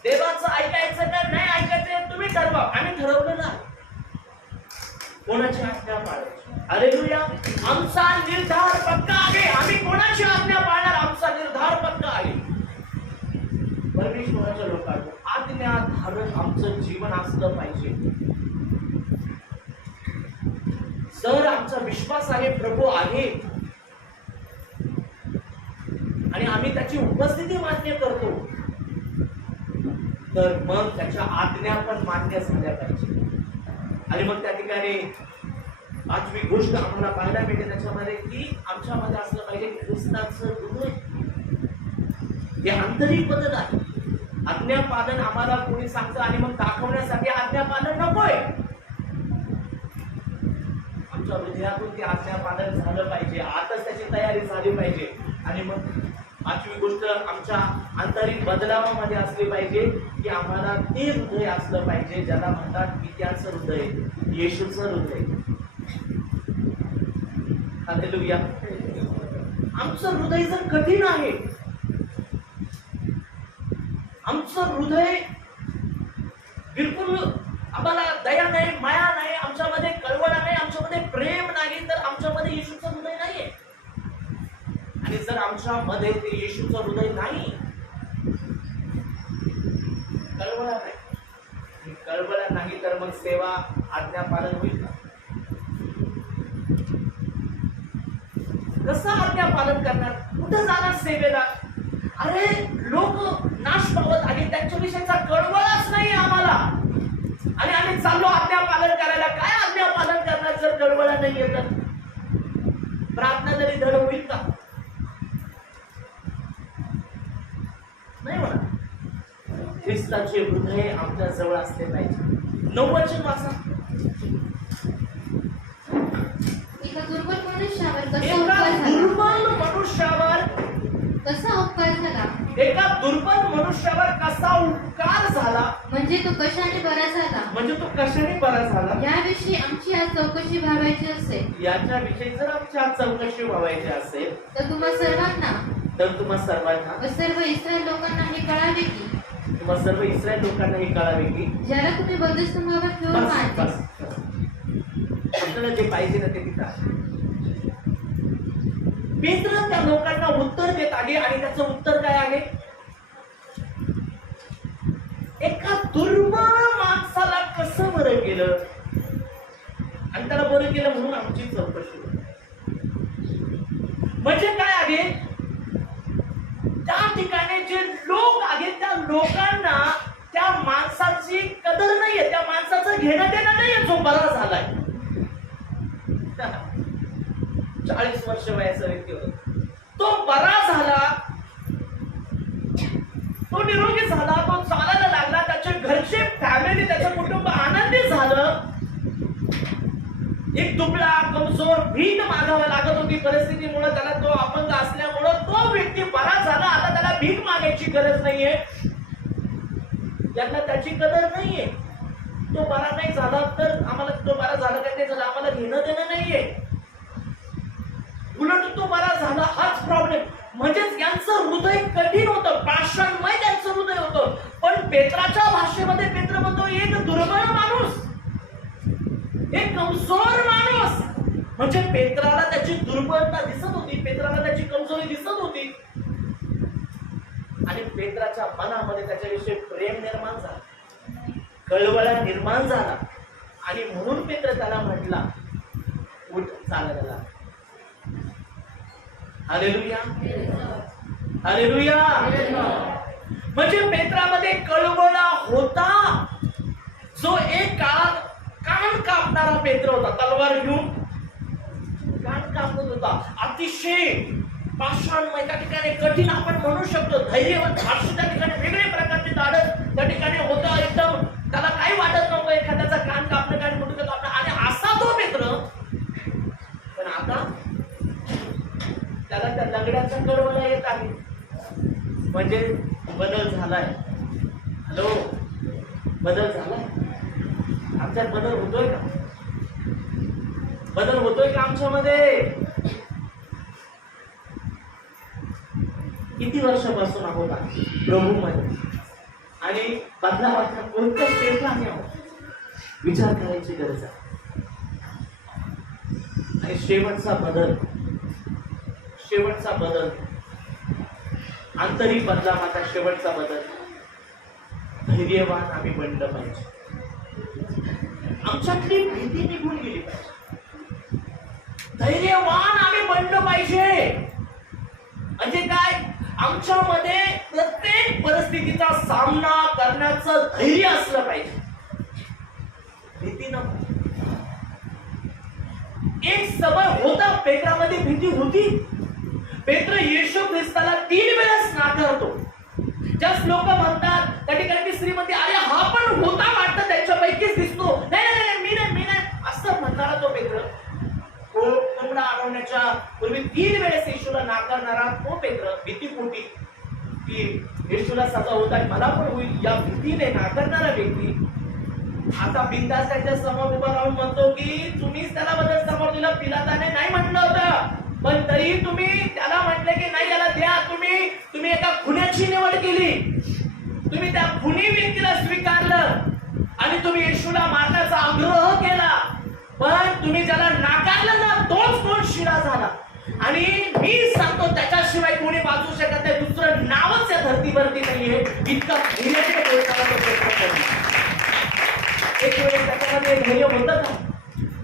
देवाचं ऐकायचं का नाही ऐकायचं हे तुम्ही ठरवा. आम्ही ठरवलं ना कोणाची आज्ञा पाळायची. हालेलुया. आमचा निर्धार पक्का आहे. आम्ही कोणाची आज्ञा पाळणार, आमचा निर्धार पक्का आहे. परमेश्वराच्या लोकांना आज्ञा धारण आमचं जीवन असलं पाहिजे. जर आमचा विश्वास आहे, प्रभू आहे, आणि आम्ही त्याची उपस्थिती मान्य करतो, तर मग त्याच्या आज्ञा पण मान्य झाल्या पाहिजे. आणि मग त्या ठिकाणी 5वी गोष्ट आम्हाला पाहायला मिळते त्याच्यामध्ये की आमच्यामध्ये असलं पाहिजे ख्रिस्ताचं हृदय. हे आंतरिक बदल आहे. आज्ञा पालन आम्हाला कोणी सांगतं आणि मग दाखवण्यासाठी आज्ञा पालन नकोय. आमच्या हृदयातून ते आज्ञा पालन झालं पाहिजे. आताच त्याची तयारी झाली पाहिजे. आणि मग 5वी गोष्ट आमच्या आंतरिक बदलावामध्ये असली पाहिजे की आम्हाला ते हृदय असलं पाहिजे ज्याला म्हणतात पित्याचं हृदय, येशूचं हृदय. हालेलुया. आमचं हृदय जर कठीण आहे, आमचं हृदय बिलकुल आम्हाला दया नाही, माया नाही, आमच्यामध्ये कळवळा नाही, आमच्यामध्ये प्रेम नाही, तर आमच्यामध्ये येशूचं हृदय नाहीये. आणि जर आमच्यामध्ये ते येशूचं हृदय नाही, कळवळा नाही, कळवळा नाही, तर मग सेवा आज्ञा पालन होईल का? कसं आज्ञा पालन करणार? कुठं जाणार सेवेला? अरे लोक नाश पावत आहे, त्यांच्याविषयीचा कळवळाच नाही आम्हाला, आणि आम्ही चाललो आज्ञा पालन करायला. काय आज्ञा पालन करणार जर कळवळा नाही येत? प्रार्थना तरी धड होईल का? नाही म्हणा. ख्रिस्ताचे हृदय आमच्या जवळ असले पाहिजे. 9 वचन वाचा. एका दुर्बल मनुष्यावर कसा उपकार झाला, एका दुर्बल मनुष्यावर कसा उपकार झाला, म्हणजे तो कशाने बरा झाला, म्हणजे तो कशाने बरा झाला, याविषयी आमची आज चौकशी व्हावायची असेल. याच्याविषयी जर आमची आज चौकशी व्हावायची असेल तर तुम्हा सर्वांना व सर्व इस्रायल लोकांना हे कळावे की, सर्व इस्रायल लोकांना हे कळावे की ज्याला तुम्ही बंदिस्तंभावर ठेवून मारले, आपल्याला जे पाहिजे ना ते तिथं आहे. पेत्र त्या लोकांना उत्तर देत आहे, आणि त्याचं उत्तर काय आहे? एका दुर्बळ माणसाला कसं बरं केलं, आणि त्याला बरं केलं म्हणून आमची चौकशी. म्हणजे काय आहे? त्या ठिकाणी जे लोक आहेत त्या लोकांना त्या माणसाची कदर नाहीये, त्या माणसाचं घेणं देणं नाहीये जो बरा झालाय. 40 वर्ष वयाचा व्यक्ती होता. तो बरा झाला, तो निरोगी झाला, तो चालायला लागला, त्याचे घरचे फॅमिली त्याचं कुटुंब आनंदी झालं. एक दुबळा कमजोर भीक मागावा लागत होती परिस्थितीमुळे, त्याला तो अपंग असल्यामुळे तो व्यक्ती बरा झाला. आता त्याला भीक मागायची गरज नाहीये, त्यांना त्याची कदर नाहीये. तो बरा नाही झाला तर आम्हाला, तो बरा झाला काय ते झालं, आम्हाला घेणं देणं नाहीये. उलट तो बरा झाला हाच प्रॉब्लेम. म्हणजेच यांचं हृदय कठीण होतं, पाषाणमय त्यांचं हृदय होतं. पण पेत्राच्या भाषेमध्ये पेत्र म्हणतो एक दुर्बळ माणूस, एक कमजोर माणूस. म्हणजे पेत्राला त्याची दुर्बलता दिसत होती, पेत्राला त्याची कमजोरी दिसत होती. आणि पेत्राच्या मनामध्ये त्याच्याविषयी प्रेम निर्माण झाला, कळवळा निर्माण झाला. आणि म्हणून पेत्र त्याला म्हटला, उठ चालायला लाग. Hallelujah, hallelujah. म्हणजे पेत्रामध्ये कळवळा होता. जो एक कान कापणारा पेत्र होता, तलवार घेऊन कान कापत होता. अतिशय पाषाणमय, त्या ठिकाणी कठीण आपण म्हणू शकतो, धैर्यवंत, भाष्य त्या ठिकाणी वेगळे प्रकारचे धाडस त्या ठिकाणी होतं. एकदम त्याला काही वाटत नव्हतं एखाद्याचा कान कापणं, काय मोठं कापणं. आणि असा तो मित्र. पण आता त्याला त्या लंगड्याचा कळवळा येत आहे. म्हणजे बदल झालाय. हॅलो, बदल झालाय. आमच्यात बदल होतोय का? बदल होतोय का आमच्यामध्ये? किती वर्षापासून आहोत प्रभू मध्ये, आणि बदलावाच्या कोणत्या स्टेपला आहोत विचार करायची गरज आहे. आणि शेवटचा बदल, शेवटचा बदल, आंतरिक बदलावाचा शेवटचा बदल, धैर्यवान आम्ही बनलं पाहिजे. आमच्यातली भीती निघून गेली पाहिजे. धैर्यवान आम्ही बनलं पाहिजे. म्हणजे काय? आमच्यामध्ये प्रत्येक परिस्थितीचा सामना करण्याचं धैर्य असलं पाहिजे, भीती नको. एक समय होता पेत्रामध्ये भीती होती. पेत्र येशू ख्रिस्ताला 3 वेळेस नाकारतो. ज्यास लोक म्हणतात त्या ठिकाणी श्रीमंती, अरे हा पण होता वाटतं, त्यांच्यापैकीच दिसतो. नाही, मी नाही असं म्हणणारा तो पेत्र, कोंबडा आणवण्याच्या पूर्वी 3 वेळेस येशूला नाकारणारा तो पेत्र, भीतीपोटी की येशूला सजा होत आहे, मला पण होईल या भीतीने नाकारणारा व्यक्ती, आता बिनधास्त त्याच्या समोर उभा राहून म्हणतो की तुम्हीच त्याला बदल समोर दिलं. पिलाताने नाही म्हटलं होतं, पण तरी तुम्ही त्याला म्हटलं की नाही याला द्या. तुम्ही एका खुन्याची निवड केली, तुम्ही त्या खुनी व्यक्तीला स्वीकारलं आणि तुम्ही येशूला मारण्याचा आग्रह केला. पण तुम्ही ज्याला नाकारलं ना, तोच कोण शिळा झाला. आणि मी सांगतो त्याच्याशिवाय कोणी वाचू शकत नाही, दुसरं नावच या धर्तीवरती नाहीये. इतका धैर्याने बोलताना तो प्रयत्न करतो. एक वेळेस त्याच्यामध्ये धैर्य होतं का?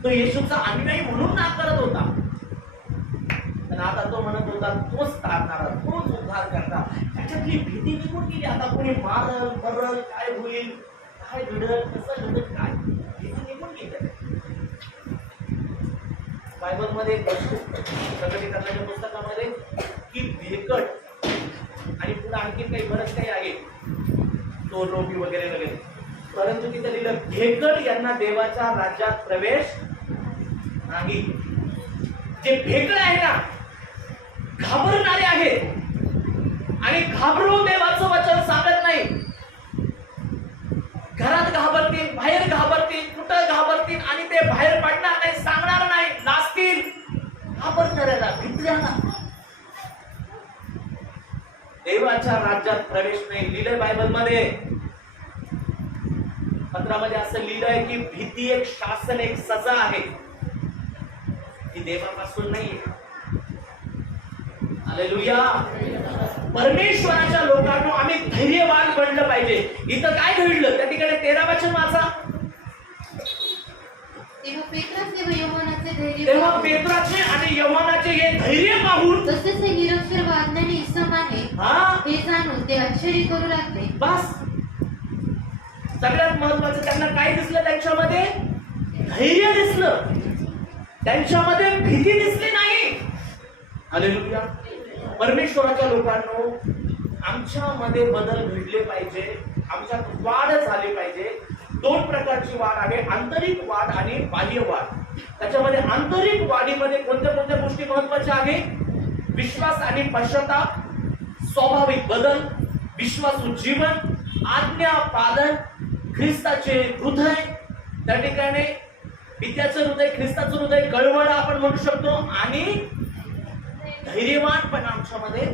तो येशूचा अनुयायी म्हणून नाकारत होता, पण आता तो म्हणत होता तोच तारणारा, तोच उद्धार करता. त्याच्यातली भीती निघून गेली. आता कोणी मारल मरल, काय होईल, काय घडल, कसं घडल, काय भीती निघून गेली. बायबल मध्ये प्रकटीकरणाच्या पुस्तकामध्ये की भेकट आणि पुढे आणखी काही बरंच काही आहे, तो रोगी वगैरे वगैरे, परंतु तिथे लिहिलं भेकट यांना देवाच्या राज्यात प्रवेश नाही. जे भेकड आहे ना, घाबरणारे आहेत आणि घाबरून देवाचं वचन सांगत नाही. घरात घाबरतील, बाहेर घाबरतील, कुठं घाबरतील आणि ते बाहेर पडणार नाही, सांगणार नाही, नाचतील. घाबरणाऱ्याला, भित्र्याला देवाच्या राज्यात प्रवेश नाही. लिहिलंय बायबल मध्ये, पत्रामध्ये असं लिहिलंय की भीती एक शासन, एक सजा आहे, ही देवापासून नाहीये. हालेलुया. परमेश्वराच्या लोकांनो आम्ही धैर्यवान बनलं पाहिजे. इथं काय घडलं त्या ठिकाणी 13 वचन वाचा. तेव्हा पेत्राचे आणि यहोवाचे हे धैर्य पाहून, तसेच हे निरक्षर व अज्ञानी इसम आहे हे जाणून ते आश्चर्य करू लागले. बस, सगळ्यात महत्वाचं त्यांना काय दिसलं? त्यांच्यामध्ये धैर्य दिसलं. त्यांच्यामध्ये भीती दिसली नाही. हालेलुया. परमेश्वराच्या लोकांनो, आमच्यामध्ये बदल घडले पाहिजे, आमच्यात वाढ झाली पाहिजे. दोन प्रकारची वाढ आहे, आंतरिक वाढ आणि बाह्य वाढ. त्याच्यामध्ये आंतरिक वाढीमध्ये कोणत्या कोणत्या गोष्टी महत्वाच्या आहेत? विश्वास आणि पश्चाताप, स्वाभाविक बदल, विश्वासू जीवन, आज्ञा पालन, ख्रिस्ताचे हृदय. त्या ठिकाणी पित्याचं हृदय, ख्रिस्ताचं हृदय, कळवळ आपण म्हणू शकतो, आणि धैर्यवान पण आमच्यामध्ये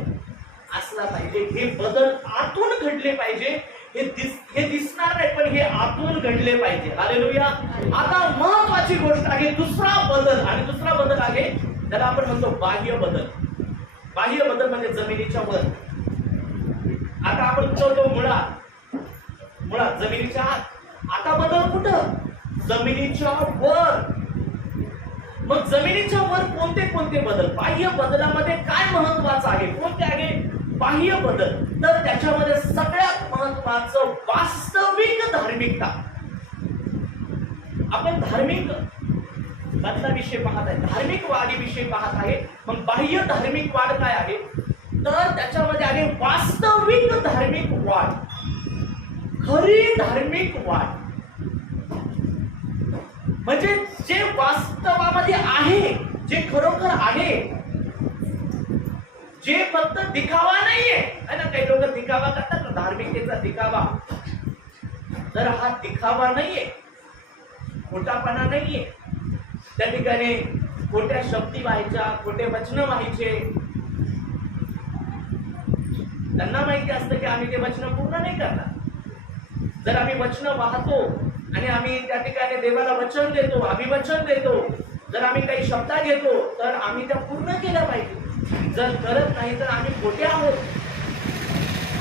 असला पाहिजे. हे बदल आतून घडले पाहिजे. हे दिसणार नाही, पण हे आतून घडले पाहिजे. हालेलुया. आता महत्वाची गोष्ट आहे दुसरा बदल, आणि दुसरा बदल आहे त्याला आपण म्हणतो बाह्य बदल. बाह्य बदल म्हणजे जमिनीच्या वर. आता आपण म्हणतो मुळात जमिनीच्या आत. आता बदल कुठं? जमिनीच्या वर. मग जमिनीच्या वर कोणते कोणते बदल? बाह्य बदलामध्ये काय महत्वाचं आहे? कोणते आहे बाह्य बदल? तर त्याच्यामध्ये सगळ्यात महत्वाचं वास्तविक धार्मिकता. आपण धार्मिक बदलाविषयी पाहत आहे, धार्मिक वाढीविषयी पाहत आहे. मग बाह्य धार्मिक वाढ काय आहे? तर त्याच्यामध्ये आहे वास्तविक धार्मिक वाढ, खरी धार्मिक वाढ. म्हणजे जे वास्तवामध्ये आहे, जे खरोखर आहे, जे फक्त दिखावा नाहीये. है ना, काही लोक दिखावा करतात ना, धार्मिकतेचा दिखावा. तर हा दिखावा नाहीये, खोटापणा नाहीये. त्या ठिकाणी खोट्या शब्दी व्हायच्या, खोटे वचन व्हायचे. त्यांना माहिती असतं की आम्ही ते वचन पूर्ण नाही करणार. जर आम्ही वचन वाहतो आणि आम्ही त्या ठिकाणी देवाला वचन देतो, अभिवचन देतो, जर आम्ही काही शब्द घेतो तर आम्ही त्या पूर्ण केल्या पाहिजे. जर करत नाही तर आम्ही खोटे आहोत.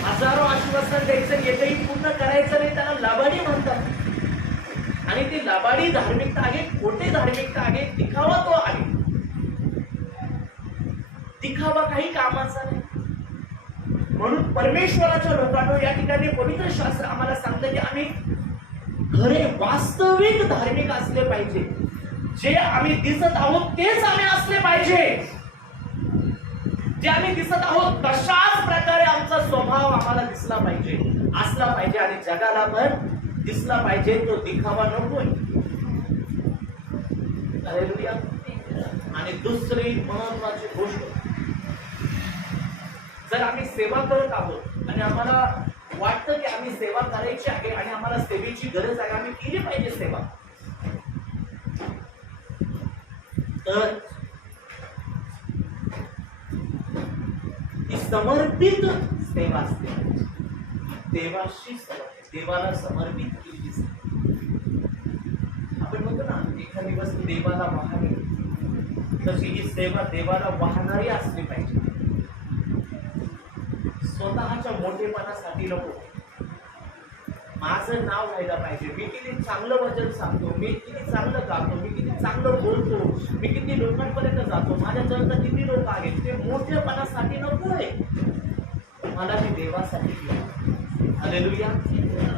हजारो आश्वासन द्यायचं, एकही पूर्ण करायचं नाही, त्याला लबाडी म्हणतात. आणि ती लबाडी धार्मिकता आहे, खोटे धार्मिकता आहे, दिखावा तो आहे. दिखावा काही कामाचा नाही. म्हणून परमेश्वराच्या लोकांना या ठिकाणी पवित्र शास्त्र आम्हाला सांगतं की आम्ही खरे वास्तविक धार्मिक असले पाहिजे. जे आम्ही दिसत आहोत तेच आम्ही असले पाहिजे. जे आम्ही दिसत आहोत तशाच प्रकारे आमचा स्वभाव आम्हाला दिसला पाहिजे, असला पाहिजे, आणि जगाला पण दिसला पाहिजे. तो दिखावा नकोय. हालेलुया. आणि दुसरी महत्वाची गोष्ट, जर आम्ही सेवा करत आहोत आणि आम्हाला वाटतं की आम्ही सेवा करायची आहे आणि आम्हाला सेवेची गरज आहे, आम्ही केली पाहिजे सेवा, तर ती समर्पित सेवा असते. देवाशी देवाला समर्पित केली असते. आपण म्हणतो ना, एखादी वस्तू देवाला वाहणे, तशी ही सेवा देवाला वाहणारी असली पाहिजे. स्वतःच्या मोठेपणासाठी नको. माझं नाव व्हायला पाहिजे, मी किती चांगलं वचन सांगतो, मी किती चांगलं गातो, मी किती चांगलं बोलतो, मी किती लोकांपर्यंत जातो, माझ्या जवळ किती लोक आहेत, ते मोठेपणासाठी नको आहे. मला ते देवासाठी केलं. हालेलुया.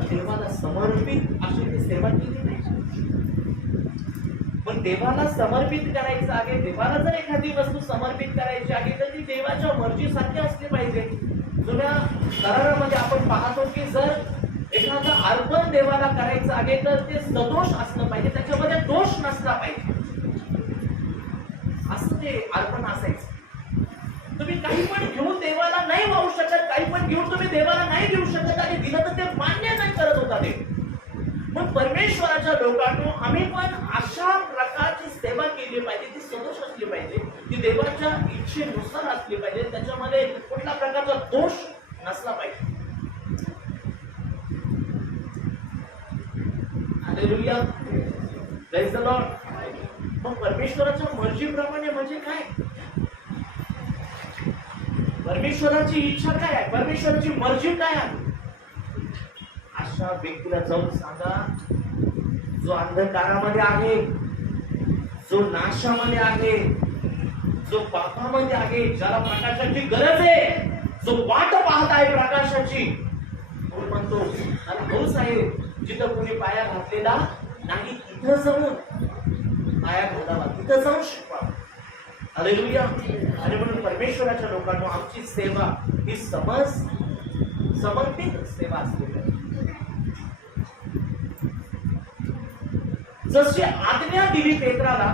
देवाला समर्पित अशी ती सेवा केली नाही. पण देवाला समर्पित करायचं आहे, देवाला जर एखादी वस्तू समर्पित करायची आहे तर ती देवाच्या मर्जीसारखी असली पाहिजे. जुन्या करारामध्ये आपण पाहतो की जर एखादं अर्पण देवाला करायचं आहे तर ते सदोष असलं पाहिजे, त्याच्यामध्ये दोष नसला पाहिजे, असं ते अर्पण असायचं. तुम्ही काही पण घेऊन देवाला नाही वाहू शकत, काही पण घेऊन तुम्ही देवाला नाही देऊ शकत, आणि दिलं तर ते मान्य नाही करत होता ते. मग परमेश्वराच्या लोकांनो, आम्ही पण अशा प्रकारची सेवा केली पाहिजे, ती सदोष असली पाहिजे, ती देवाच्या इच्छेनुसार असली पाहिजे, त्याच्यामध्ये कुठल्या प्रकारचा दोष नसला पाहिजे. हालेलुया. Praise the Lord. मग परमेश्वराच्या मर्जीप्रमाणे म्हणजे काय? परमेश्वराची इच्छा काय आहे? परमेश्वराची मर्जी काय आहे? अशा व्यक्तीला जाऊन सांगा, जो अंधकारामध्ये आहे, जो नाशामध्ये आहे, जो पापामध्ये आहे, ज्याला प्रकाशाची गरज आहे, जो वाट पाहत आहे प्रकाशाची, तो म्हणतो मला हौस आहे जिथं कोणी पाया घातलेला नाही तिथं जाऊन पाया घालावा, तिथं जाऊन शिकवा. हालेलुया. आणि म्हणून परमेश्वराच्या लोकांना आमची सेवा ही समर्पित सेवा असते. जशी आज्ञा दिली पेत्राला,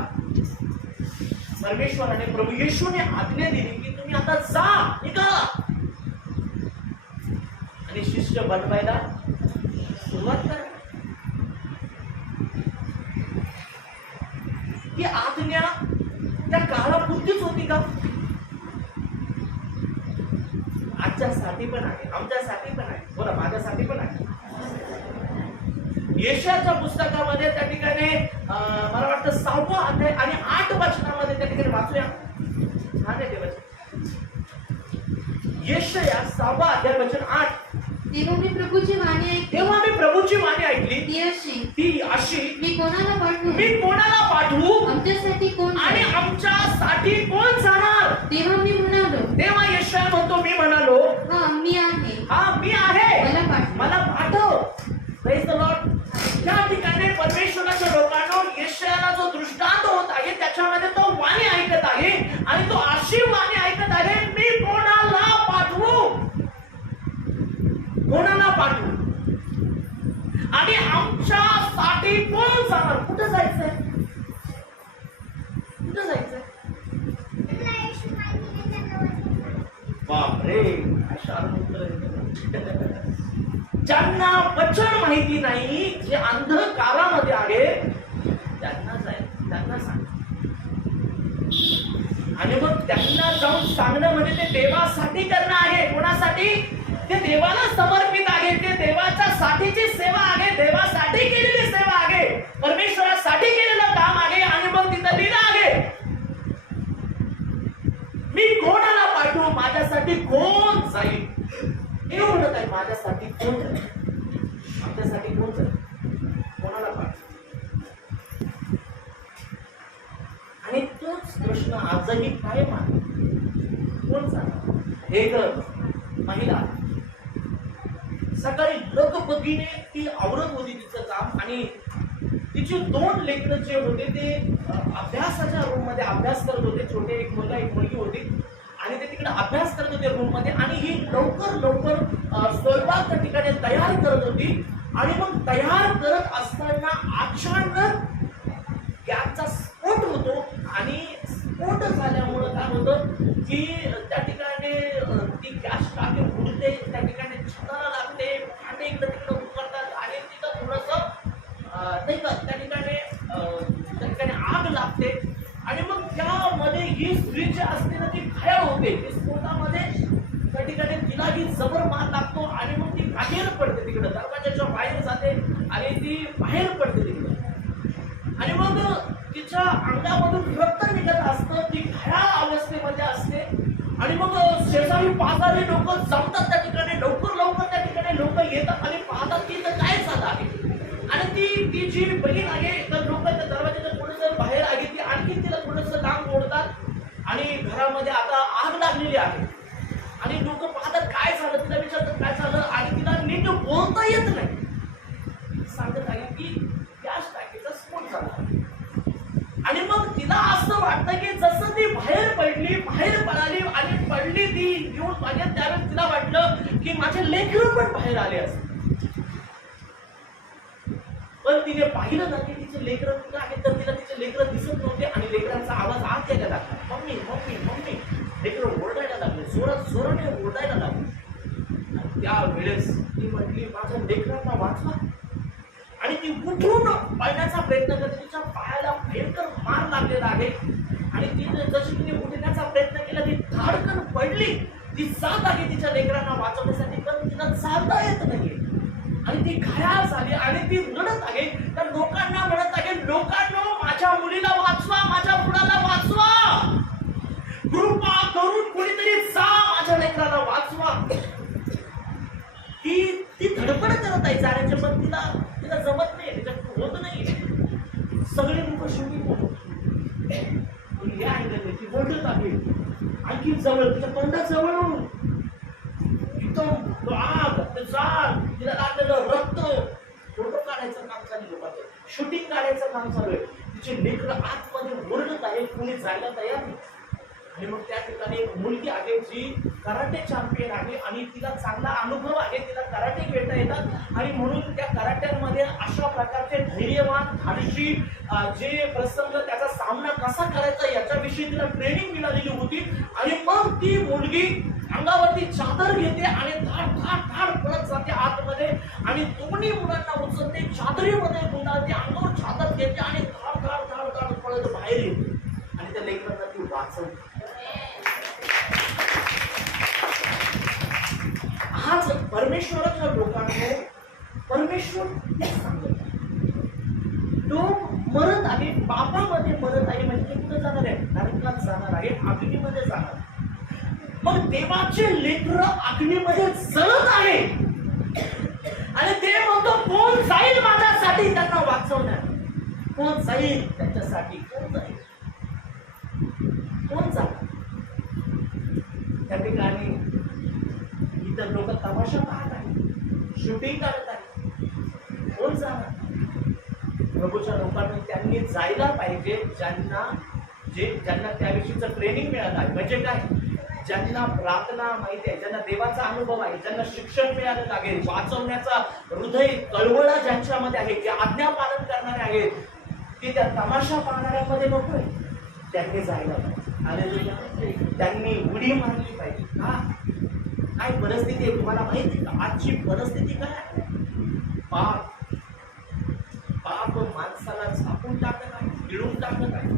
परमेश्वराने प्रभू येशूने आज्ञा दिली की तुम्ही आता जा, निघा आणि शिष्य बनवायला सुरुवात करा. ही आज्ञा त्या काळापुरतीच होती का? आजच्यासाठी पण आहे, आमच्यासाठी पण आहे, बोला माझ्यासाठी पण आहे. यशाच्या पुस्तकामध्ये त्या ठिकाणी मला वाटतं 6वा अध्याय आणि 8 वचनामध्ये त्या ठिकाणी वाचूया. छान आहे ते वचन. यशया 6वा अध्याय वचन 8. तेव्हा मी प्रभूची वाणी ऐकली, ती अशी मी कोणाला पाठवू आमच्यासाठी कोण आणि आमच्यासाठी कोण जाणार? तेव्हा यशया म्हणतो, मी म्हणालो हा मी आहे, मला पाठव. Praise the Lord. त्या ठिकाणी परमेश्वराच्या लोकांना यशयाला जो दृष्टांत होत आहे त्याच्यामध्ये तो वाणी ऐकत आहे आणि तो अशी वाणी ऐकत आहे, मी कोणाला पाठवू आणि आमच्यासाठी कोण जाणार? कुठं जायचंय? बापरे, ज्यांना वचन माहिती नाही, जे अंधकारामध्ये आहे त्यांना सांग. आणि मग त्यांना जाऊन सांगणं म्हणजे ते देवासाठी करणं आहे. कोणासाठी? ते देवाला समर्पित आहे, ते देवाच्या साठीची सेवा आहे, देवासाठी केलेली सेवा आहे, परमेश्वरासाठी केलेलं काम आहे. आणि मग तिथं लिहिलं आहे, मी कोणाला पाठवू, माझ्यासाठी कोण जाईल? हे म्हणत आहे, माझ्यासाठी कोण जाईल, आमच्यासाठी कोण जाईल, कोणाला पाठवू? आणि तोच प्रश्न आजही कायम आहे, कोण जाणार? एक महिला सकाळी लगबगीने ती आवरत होती तिचं काम आणि तिचे 2 लेकरं जे होते ते अभ्यासाच्या रूम मध्ये अभ्यास करत होते. छोटे, एक मुलगा एक मुलगी होती आणि ते तिकडे अभ्यास करत होते रूम मध्ये. आणि ही लवकर स्वयंपाक त्या ठिकाणी तयार करत होती. आणि मग तयार करत असताना अचानक गॅसचा स्फोट होतो आणि स्फोट झाल्यामुळं काय होतं की त्या ठिकाणी ती गॅस टाकी उडते, त्या ठिकाणी छताला लागते, भांडे इकडे तिकडे उकळतात आणि तिथं थोडंसं त्या ठिकाणी आग लागते. आणि मग त्यामध्ये ही स्त्री जी असते ना ती घायल होते. स्फोटामध्ये त्या ठिकाणी तिला ही जबर मार लागतो आणि मग ती बाहेर पडते, तिकडे दरवाजाच्या बाहेर जाते आणि ती बाहेर पडते तिकडे. आणि मग तिच्या अंगामधून रक्त निघत असतं, ती घायाळ अवस्थेमध्ये असते. आणि मग शेजारी पाजारी लोक जमतात त्या ठिकाणी, लवकर त्या ठिकाणी लोक येतात आणि पाहतात की इथं काय झालं आहे. आणि ती जी बहीण आहे तर लोक त्या दरवाजाच्या थोडंसं बाहेर आली, ती आणखी तिला थोडंसं लांब ओढतात आणि घरामध्ये आता आग लागलेली आहे. आणि लोक पाहतात काय झालं, तिला विचारतात काय झालं आणि तिला नीट बोलता येत नाही. सांगत आहे की गॅस टाकीचा स्फोट झाला. आणि मग तिला असं वाटतं की जसं ती बाहेर पडाली आणि पडली ती घेऊन पाण्यात, त्यावेळेस तिला वाटलं की माझे लेकरं पण बाहेर आले असते. पण तिने पाहिलं ना की तिचे लेकरं कुठं आहेत, तर तिला तिचे लेकरं दिसत नव्हते. आणि लेकरांचा आवाज आत यायला लागला, मम्मी मम्मी मम्मी. लेकरं ओरडायला लागले, जोराने ओरडायला लागले. त्यावेळेस ती म्हटली, माझ्या लेकरांना वाचवा. आणि ती उठून पळण्याचा प्रयत्न करते, तिच्या पायाला भयंकर मार लागलेला आहे. आणि ती जशी तिने उठण्याचा प्रयत्न केला ती धाडकन पडली. ती जात आहे तिच्या लेकरांना वाचवण्यासाठी, पण तिला चालता येत नाही. आणि ती घायाळ झाली आणि ती रडत आहे. तर लोकांना म्हणत आहे, लोकांनो माझ्या मुलीला वाचवा, माझ्या मुलाला वाचवा, कृपा करून कोणीतरी जा, माझ्या लेकराला वाचवा. ती धडपड करत आहे जाण्याच्या, पण तिला जमत नाही, तिच्यात होत नाही. सगळे लोक शेवटी या अँगलने ती ओढत आहे आणखी जवळ, तिच्या तोंडाजवळ एकदम आग, जाग, तिला लागलेलं रक्त, फोटो काढायचं काम चालू आहे, लोकांचं शूटिंग काढायचं काम चालू आहे. तिचे लेकरं आतमध्ये ओरडत आहे, कोणी जायला तयार नाही. आणि मग त्या ठिकाणी एक मुलगी आहे जी कराटे चॅम्पियन आहे आणि तिला चांगला अनुभव आहे, तिला कराटे खेळता येतात आणि म्हणून त्या कराट्यांमध्ये अशा प्रकारचे धैर्यवान धाडशी जे प्रसंग त्याचा सामना कसा करायचा याच्याविषयी तिला ट्रेनिंग मिळालेली होती. आणि मग ती मुलगी अंगावरती चादर घेते आणि धाड धाड धाड पळत जाते आतमध्ये आणि दोन्ही मुलांना उचलते, चादरीमध्ये गुंडाळते, अंगावर चादर घेते आणि धाड धाड धाड धाड पळत बाहेर येते आणि त्या लेकरांना ती वाचवते. आज परमेश्वराच्या लोकांना परमेश्वर तेच सांगत लोक मरत आहे, पापामध्ये मरत आहे, म्हणजे कुठे जाणार आहे? नरकात जाणार आहे, अग्नीमध्ये जाणार. मग देवाचे लेकरं अग्नीमध्ये जळत आहे आणि ते म्हणतो कोण जाईल माझ्यासाठी त्यांना वाचवण्यात, कोण जाईल त्यांच्यासाठी, कोण जाईल, कोण जाणार? त्या ठिकाणी इतर लोक तमाशा पाहत आहेत, शूटिंग करत आहेत, कोण जाणार? प्रभूच्या लोकांनी त्यांनी जायला पाहिजे ज्यांना त्याविषयीचं ट्रेनिंग मिळालं आहे. म्हणजे काय? ज्यांना प्रार्थना माहिती आहे, ज्यांना देवाचा अनुभव आहे, ज्यांना शिक्षण मिळालं आहे, वाचवण्याचा हृदय कळवळा ज्यांच्यामध्ये आहे, जे आज्ञा पालन करणारे आहेत, ते त्या तमाशा पाहणाऱ्यांमध्ये नकोय. त्यांनी जायला पाहिजे, त्यांनी उडी मारली पाहिजे. का? काय परिस्थिती आहे तुम्हाला माहिती का? आजची परिस्थिती काय आहे? पाप माणसाला झाकून टाकत आहे, गिळून टाकत आहे.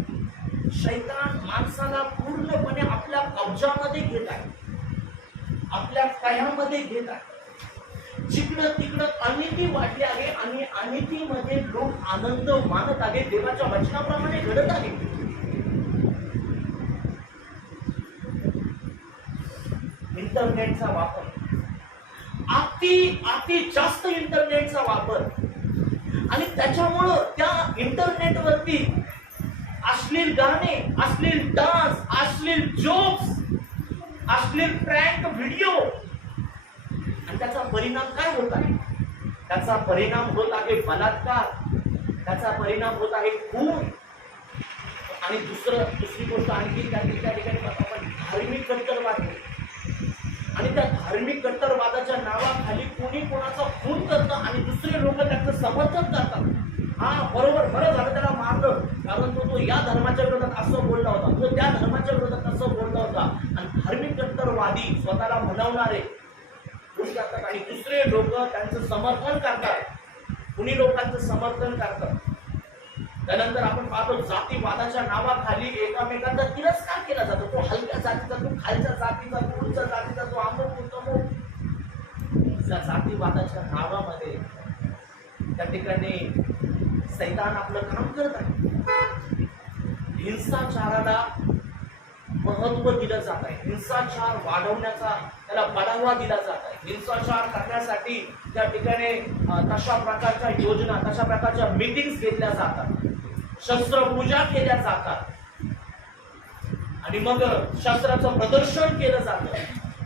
शैतान माणसाला पूर्णपणे आपल्या कब्जामध्ये घेत आहे, आपल्या पायामध्ये घेत आहे. जिकडं तिकडं अनिती वाढली आहे आणि अनितीमध्ये लोक आनंद मानत आहे. देवाच्या वचनाप्रमाणे घडत आहे. इंटरनेटचा वापर, अति जास्त इंटरनेटचा वापर आणि त्याच्यामुळं त्या इंटरनेटवरती अश्लील गाणे, अश्लील डान्स, अश्लील जोक्स, अश्लील प्रँक व्हिडिओ, आणि त्याचा परिणाम काय होत आहे? त्याचा परिणाम होत आहे बलात्कार, त्याचा परिणाम होत आहे खून, आणि दुसरी गोष्ट आणखी त्या ठिकाणी आपण धार्मिक कट्टरवाद, आणि त्या धार्मिक कट्टरवादाच्या नावाखाली कोणी कोणाचा खून करतं आणि दुसरे लोक त्याचं समर्थन करतात. हा बरोबर, बरं झालं त्याला मारलं, कारण तो या धर्माच्या विरोधात असं बोलला होता, तो त्या धर्माच्या विरोधात असं बोलला होता. आणि धार्मिक कट्टरवादी स्वतःला म्हणवणारे करतात आणि दुसरे लोक त्यांचं समर्थन करतात, कुणी लोकांचं समर्थन करतात. त्यानंतर आपण पाहतो जातीवादाच्या नावाखाली एकामेकांचा तिरस्कार केला जातो. तो हलक्या जातीचा, तो खालच्या जातीचा, तो उच्च जातीचा, तो अमुक तमुक. जातीवादाच्या नावामध्ये त्या ठिकाणी सैतान आपलं काम करत आहे. हिंसाचाराला महत्व दिलं जात आहे, हिंसाचार वाढवण्याचा त्याला बढावा दिला जात आहे. हिंसाचार करण्यासाठी त्या ठिकाणी तशा प्रकारच्या योजना, तशा प्रकारच्या मीटिंग्स घेतल्या जातात, शस्त्रपूजा केल्या जातात आणि मग शस्त्राचं प्रदर्शन केलं जातं.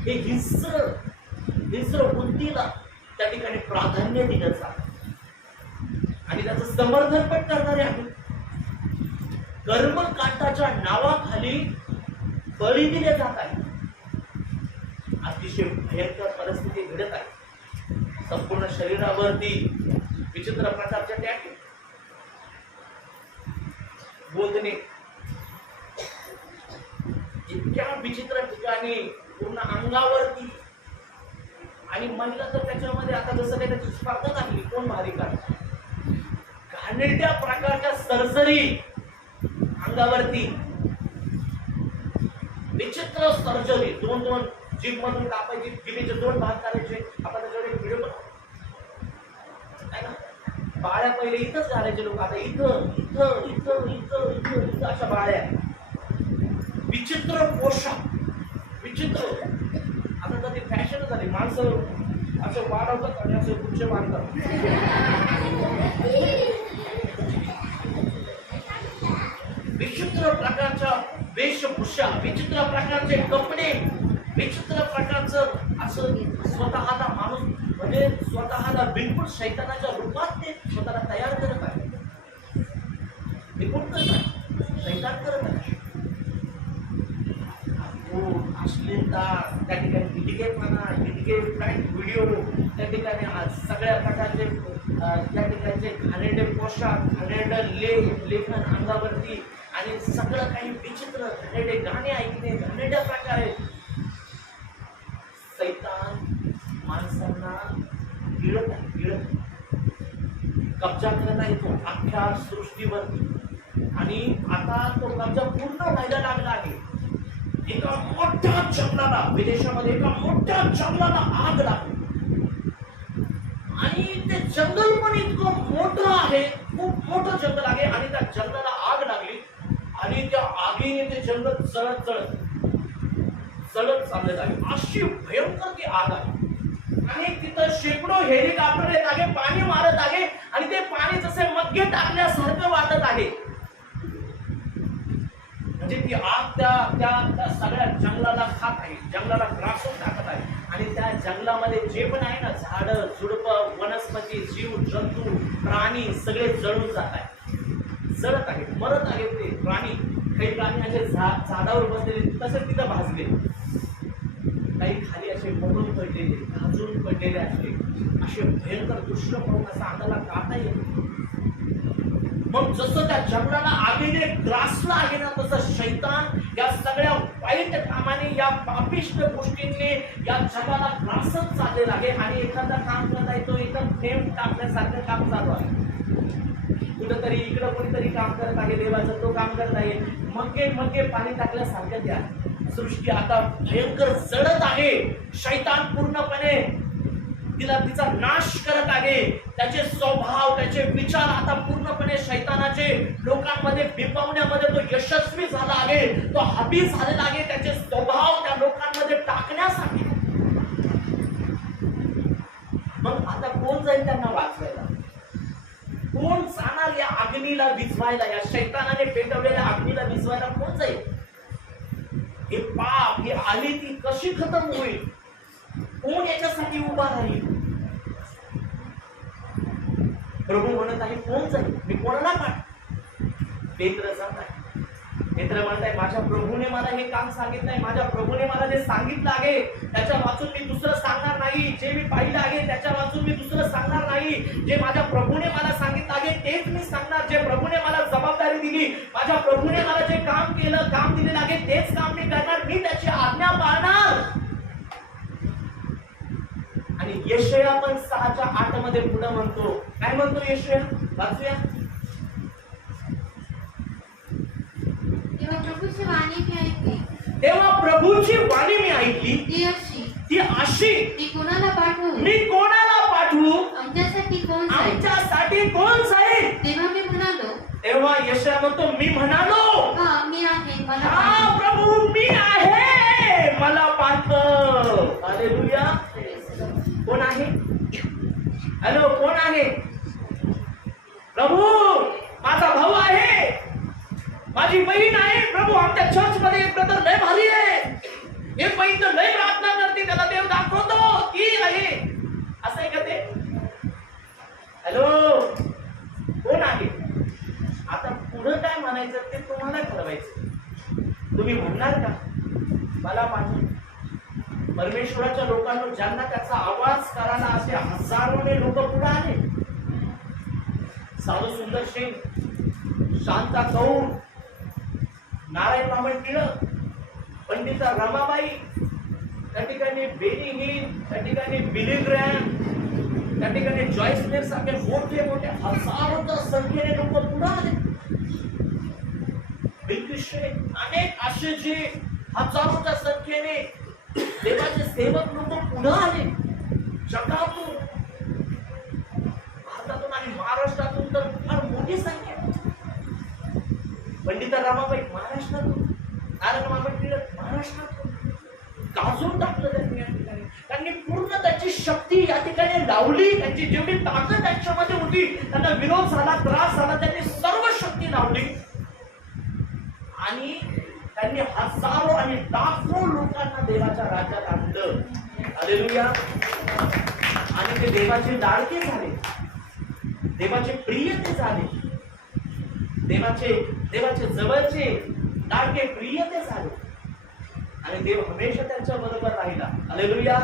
हे हिंस्र बुद्धीला त्या ठिकाणी प्राधान्य दिलं जातं आणि त्याचं समर्थन पण करणारे आहेत. कर्मकांडाच्या नावाखाली बळी दिले जात आहे. अतिशय भयंकर परिस्थिती घडत आहे. संपूर्ण शरीरावरती विचित्र प्रकारच्या टॅटू, बोलणे, इतक्या विचित्र ठिकाणी पूर्ण अंगावरती. आणि महिला तर त्याच्यामध्ये आता जसं काही त्याची स्पर्धा लागली, कोण भारी काढतो. घाणेरड्या प्रकारच्या सर्जरी अंगावरती, विचित्र सर्जरी, दोन जीभ मधून कापायची, जिभेचे 2 भाग करायचे. आपण त्याच्यावर एक व्हिडिओ बनवतो. बाळ्या पहिले इथंच घालायचे लोक, आता इथं इथं इथं इथं इथं इथं अशा बाळ्या. विचित्र पोशाख, विचित्र. आता तर ती फॅशन झाली, माणसं असं वाढवतात आणि असे गुच्छ बांधतात. विचित्र प्रकारच्या वेशभूषा, विचित्र प्रकारचे कपडे, विचित्र प्रकारचं असं स्वतःला माणूस म्हणजे स्वतःला बिलकुल शैतानाच्या रूपात ते स्वतःला तयार करत आहे. हे कोण करतात? शैतान करत आहे. अश्लीलता, त्या ठिकाणी हिटकेपणा, हिटकेपॅक व्हिडिओ, त्या ठिकाणी सगळ्या प्रकारचे त्या ठिकाणचे घाणेरडे पोशाख, घाणेरडं लेखन अंगावरती आणि सगळं काही विचित्र घाणेरडे गाणे ऐकणे, घाणेरड्या प्रकारे सैतान माणसांना गिळत आहे, कब्जा करत आहे तो अख्ख्या सृष्टीवरती. आणि आता तो कब्जा पूर्ण व्हायला लागला आहे. एका मोठ्या जंगलाला, विदेशामध्ये एका मोठ्या जंगलाला आग लागली आणि ते जंगल पण इतकं मोठं आहे, खूप मोठं जंगल आहे आणि त्या जंगलाला आग लागली आणि त्या आगीने ते जंगल जळत चाललेलं आहे. अशी भयंकर ती आग आहे आणि तिथं शेकडो हेलिकॉप्टर येत आहे, पाणी मारत आहे आणि ते पाणी जसे मग्गे टाकल्यासारखं वाटत आहे. म्हणजे ती आग त्या सगळ्या जंगलाला खात आहे, जंगलाला ग्रासून टाकत आहे आणि त्या जंगलामध्ये जे पण आहे ना, झाडं झुडपं, वनस्पती, जीव जंतू, प्राणी सगळे जळून जात आहे, जळत आहेत, मरत आहेत ते प्राणी. काही प्राणी असे झाडावर बसलेले तसेच तिथं भाजले, काही खाली असे मरून पडलेले, भाजून पडलेले असे भयंकर दृश्य पाहून असा अंगाला काटा येतो. मग जसं त्या जंगलाला आगीने ग्रासला आहे ना, तसं शैतान या सगळ्या वाईट कामाने, या पापिष्ट गोष्टींनी या जगाला ग्रासत चाललेला आहे आणि एखादा काम करत आहे तो एकदम थेंब टाकण्यासारखं काम चालू आहे. कुठंतरी इकडं कोणीतरी काम करत आहे देवाचं, तो काम करत आहे, मग्गे पाणी टाकल्यासारखं त्या सृष्टी आता भयंकर जळत आहे. शैतान पूर्णपणे तिचा नाश करत आहे. त्याचे स्वभाव, त्याचे विचार आता पूर्णपणे शैतानाचे लोकांमध्ये बिंबवण्यामध्ये तो यशस्वी झाला आहे, तो हबी झालेला आहे त्याचे स्वभाव त्या लोकांमध्ये टाकण्यासाठी. मग आता कोण जाईल त्यांना वाचवायला? कोण जाणार या अग्नीला विझवायला? या शैतानाने पेटवलेल्या अग्नीला विझवायला कोण जाईल? हे पाप, ही आली ती कशी खतम होईल? कोण याच्यासाठी उभा राहील? प्रभू म्हणत आहे, कोण जाईल? मी कोणाला पाठ? पेत्र जात आहे. पेत्र म्हणत आहे, माझ्या प्रभूने मला हे काम सांगितलंय, माझ्या प्रभूने मला जे सांगितलं आहे त्याच्या वाचून मी दुसरं सांगणार नाही. जे मी पाहिलं आहे त्याच्या वाचून मी दुसरं सांगणार नाही. जे माझ्या प्रभूने मला सांगितलं आहे तेच मी सांगणार. जे प्रभूने मला जबाबदारी दिली, माझ्या प्रभूने मला जे काम केलं, काम दिलेलं आहे तेच काम मी करणार. मी त्याची आज्ञा पाळणार. आणि यशया पण 6:8 मध्ये पुढे म्हणतो, काय म्हणतो यशया? वाचूया. तेव्हा प्रभूची वाणी मी ऐकली, ती अशी, मी कोणाला पाठवू? आमच्यासाठी कोण जाईल? तेव्हा यशया म्हणतो, मी म्हणालो, मी आहे, प्रभू मी आहे, मला पाठव. हालेलुया. कोण आहे? हॅलो, कोण आहे? प्रभू माझा भाऊ आहे, माझी बहीण आहे. प्रभू आमच्या चर्च मध्ये एक ब्रदर लय भारी आहे, एक बहीण तर लय प्रार्थना करते, त्याला देव दाखवतो, ती आहे. असं आहे का ते? हॅलो, कोण आहे? आता पुढं काय म्हणायचं ते तुम्हाला ठरवायचं. तुम्ही म्हणणार का मला पाठव? परमेश्वराच्या लोकांना, ज्यांना त्याचा आवाज करायला असे हजारोने लोक पुढे आले. साधू सुंदर शेख, शांता कौर, नारायण मामन टिळक, पंडिता रमाबाई, त्या ठिकाणी बेनी हिल, त्या ठिकाणी बिली ग्रॅम, त्या ठिकाणी जॉयस मेयर सारखे मोठे मोठे हजारोच्या संख्येने लोक पुढे आले. बिलकिस शेख, अनेक असे जे हजारोच्या संख्येने देवाचे सेवक लोक पुढे आले. जगातून, भारतातून आणि महाराष्ट्रातून तर फार मोठी संख्या. पंडिता रमाबाई महाराष्ट्रातून, नारायण मामन टिळक महाराष्ट्रातून. गाजून टाकलं त्यांनी या ठिकाणी. त्यांनी पूर्ण त्याची शक्ती या ठिकाणी लावली. त्यांची जेवढी ताकद त्यांच्यामध्ये होती, त्यांना विरोध झाला, त्रास झाला, त्यांनी सर्व शक्ती लावली आणि त्यांनी हजारो आणि लाखो लोकांना देवाच्या राज्यात आणलं. हालेलुया. आणि ते देवाचे लाडके झाले, देवाचे प्रिय ते झाले. देवाचे जवळचे लाडके प्रिय ते झाले आणि देव हमेशा त्यांच्या बरोबर राहिला. हालेलुया.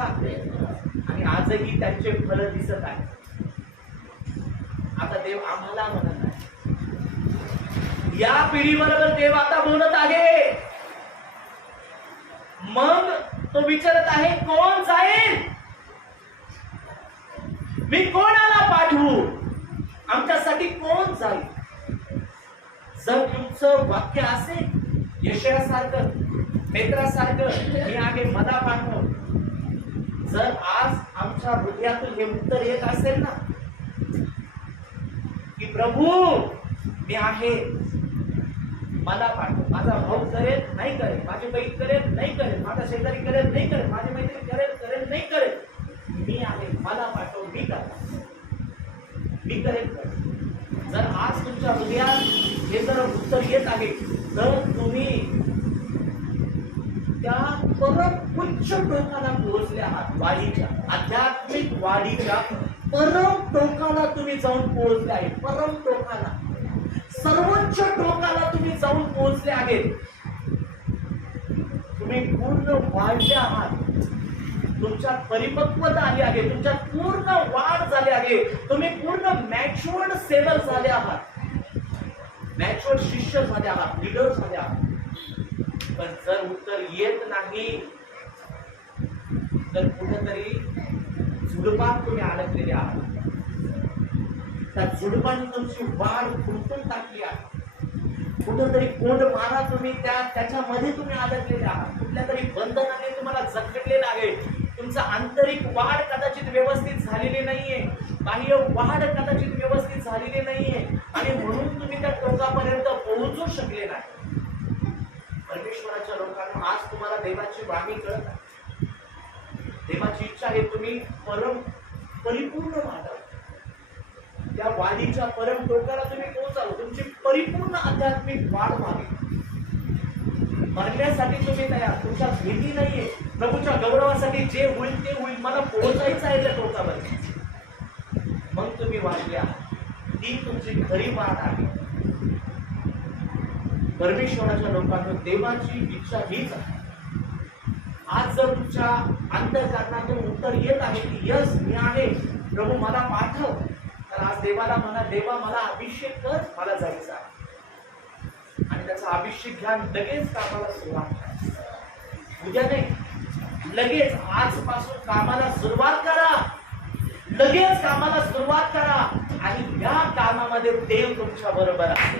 आणि आजही त्यांचे फळ दिसत आहे. आता देव आम्हाला म्हणत आहे, या पिढीबरोबर देव आता बोलत आहे. मग तो विचारत आहे, कोण जाईल? मी कोणाला पाठवू? आमच्यासाठी कोण जाईल? जर तुमचं वाक्य असेल यशासारखं, पेत्रासारखं, मी आहे, मला पाठव. जर आज आमच्या हृदयातून हे उत्तर येत असेल ना की प्रभू मी आहे, मला पाठव. माझा भाऊ करेल नाही करेल, माझी बहीण करेल नाही करेल, माझा शेजारी करेल नाही करेल, माझी मैत्रीण करेल नाही करेल, मी आहे, मला पाठव, मी करणार, मी करेल. जर आज तुमच्या हृदयात हे जर उत्तर येत आहे तर तुम्ही त्या परम उच्च टोकाला पोहोचले आहात. वाढीच्या, आध्यात्मिक वाढीच्या परम टोकाला तुम्ही जाऊन पोहोचले आहे. परम टोकाला, सर्वोच्च टोकाला तुम्ही जाऊन पोहोचले आहेत. तुम्ही पूर्ण वाढले आहात. तुमच्यात परिपक्वता आली आहे, तुमच्यात पूर्ण वाढ झाली आहे. तुम्ही पूर्ण मॅच्युअर्ड सेवर झाले आहात, मॅच्युअर्ड शिष्य झाले आहात, लीडर झाले आहात. पण जर उत्तर येत नाही तर कुठेतरी झुडपात तुम्ही अडकलेले आहात. त्या झुडपाने तुमची वाढ खुंटून टाकली आहे. कुठेतरी कोंड मारा तुम्ही त्याच्यामध्ये तुम्ही अडकलेले आहात. कुठल्या तरी बंधनाने तुम्हाला जखडलेलं आहे. तुमचा आंतरिक वाढ कदाचित व्यवस्थित झालेली नाहीये, बाह्य वाढ कदाचित व्यवस्थित झालेली नाहीये आणि म्हणून तुम्ही त्या टोकापर्यंत पोहोचू शकले नाही. परमेश्वराच्या लोकांना आज तुम्हाला देवाची वाणी कळत आहे. देवाची इच्छा आहे तुम्ही परिपूर्ण वाढावं. त्या वाढीच्या परम टोकाला तुम्ही पोहोचाल. तुमची परिपूर्ण आध्यात्मिक वाढ व्हावी. मरण्यासाठी तुम्ही तयार, तुमच्यात भीती नाहीये. प्रभूच्या गौरवासाठी जे होईल ते होईल, मला पोहोचायचं आहे त्या टोकावर. मग तुम्ही वाढले आहात. ती तुमची खरी वाढ आहे. परमेश्वराच्या लोकांना देवाची इच्छा हीच आहे. आज जर तुमच्या अंतःकरणातून उत्तर येत आहे की यस मी आहे, प्रभू मला पाठव, तर आज देवाला म्हणा, देवा मला अभिषेक कर, मला जायचं आहे. आणि त्याचा अभिषेक घ्या, लगेच कामाला सुरुवात करा. उद्या नाही, लगेच आजपासून कामाला सुरुवात करा. लगेच कामाला सुरुवात करा आणि या कामामध्ये देव तुमच्या बरोबर आहे.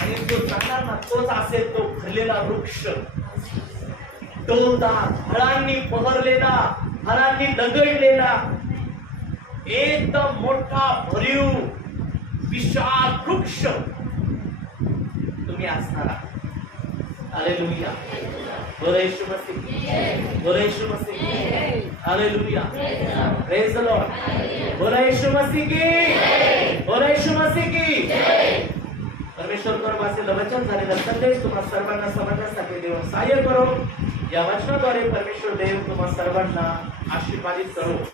आणि जो जाणार ना तोच असेल तो फुललेला वृक्ष, डोलदार, फळांनी बहरलेला, फळांनी दगडलेला, एकदम मोठा भरीव विशाल वृक्ष तुम्ही असणार आहात. हालेलुया. बोला येशू मसीह, बोला येशू मसीह. हालेलुया. Praise the Lord. बोला येशू मसीह की, बोला येशू मसीह की. परमेश्वर कर्माचे वचन झालेला संदेश तुम्हा सर्वांना समजण्यासाठी देव सहाय्य करो. या वचनाद्वारे परमेश्वर देव तुम्हा सर्वांना आशीर्वादित करो.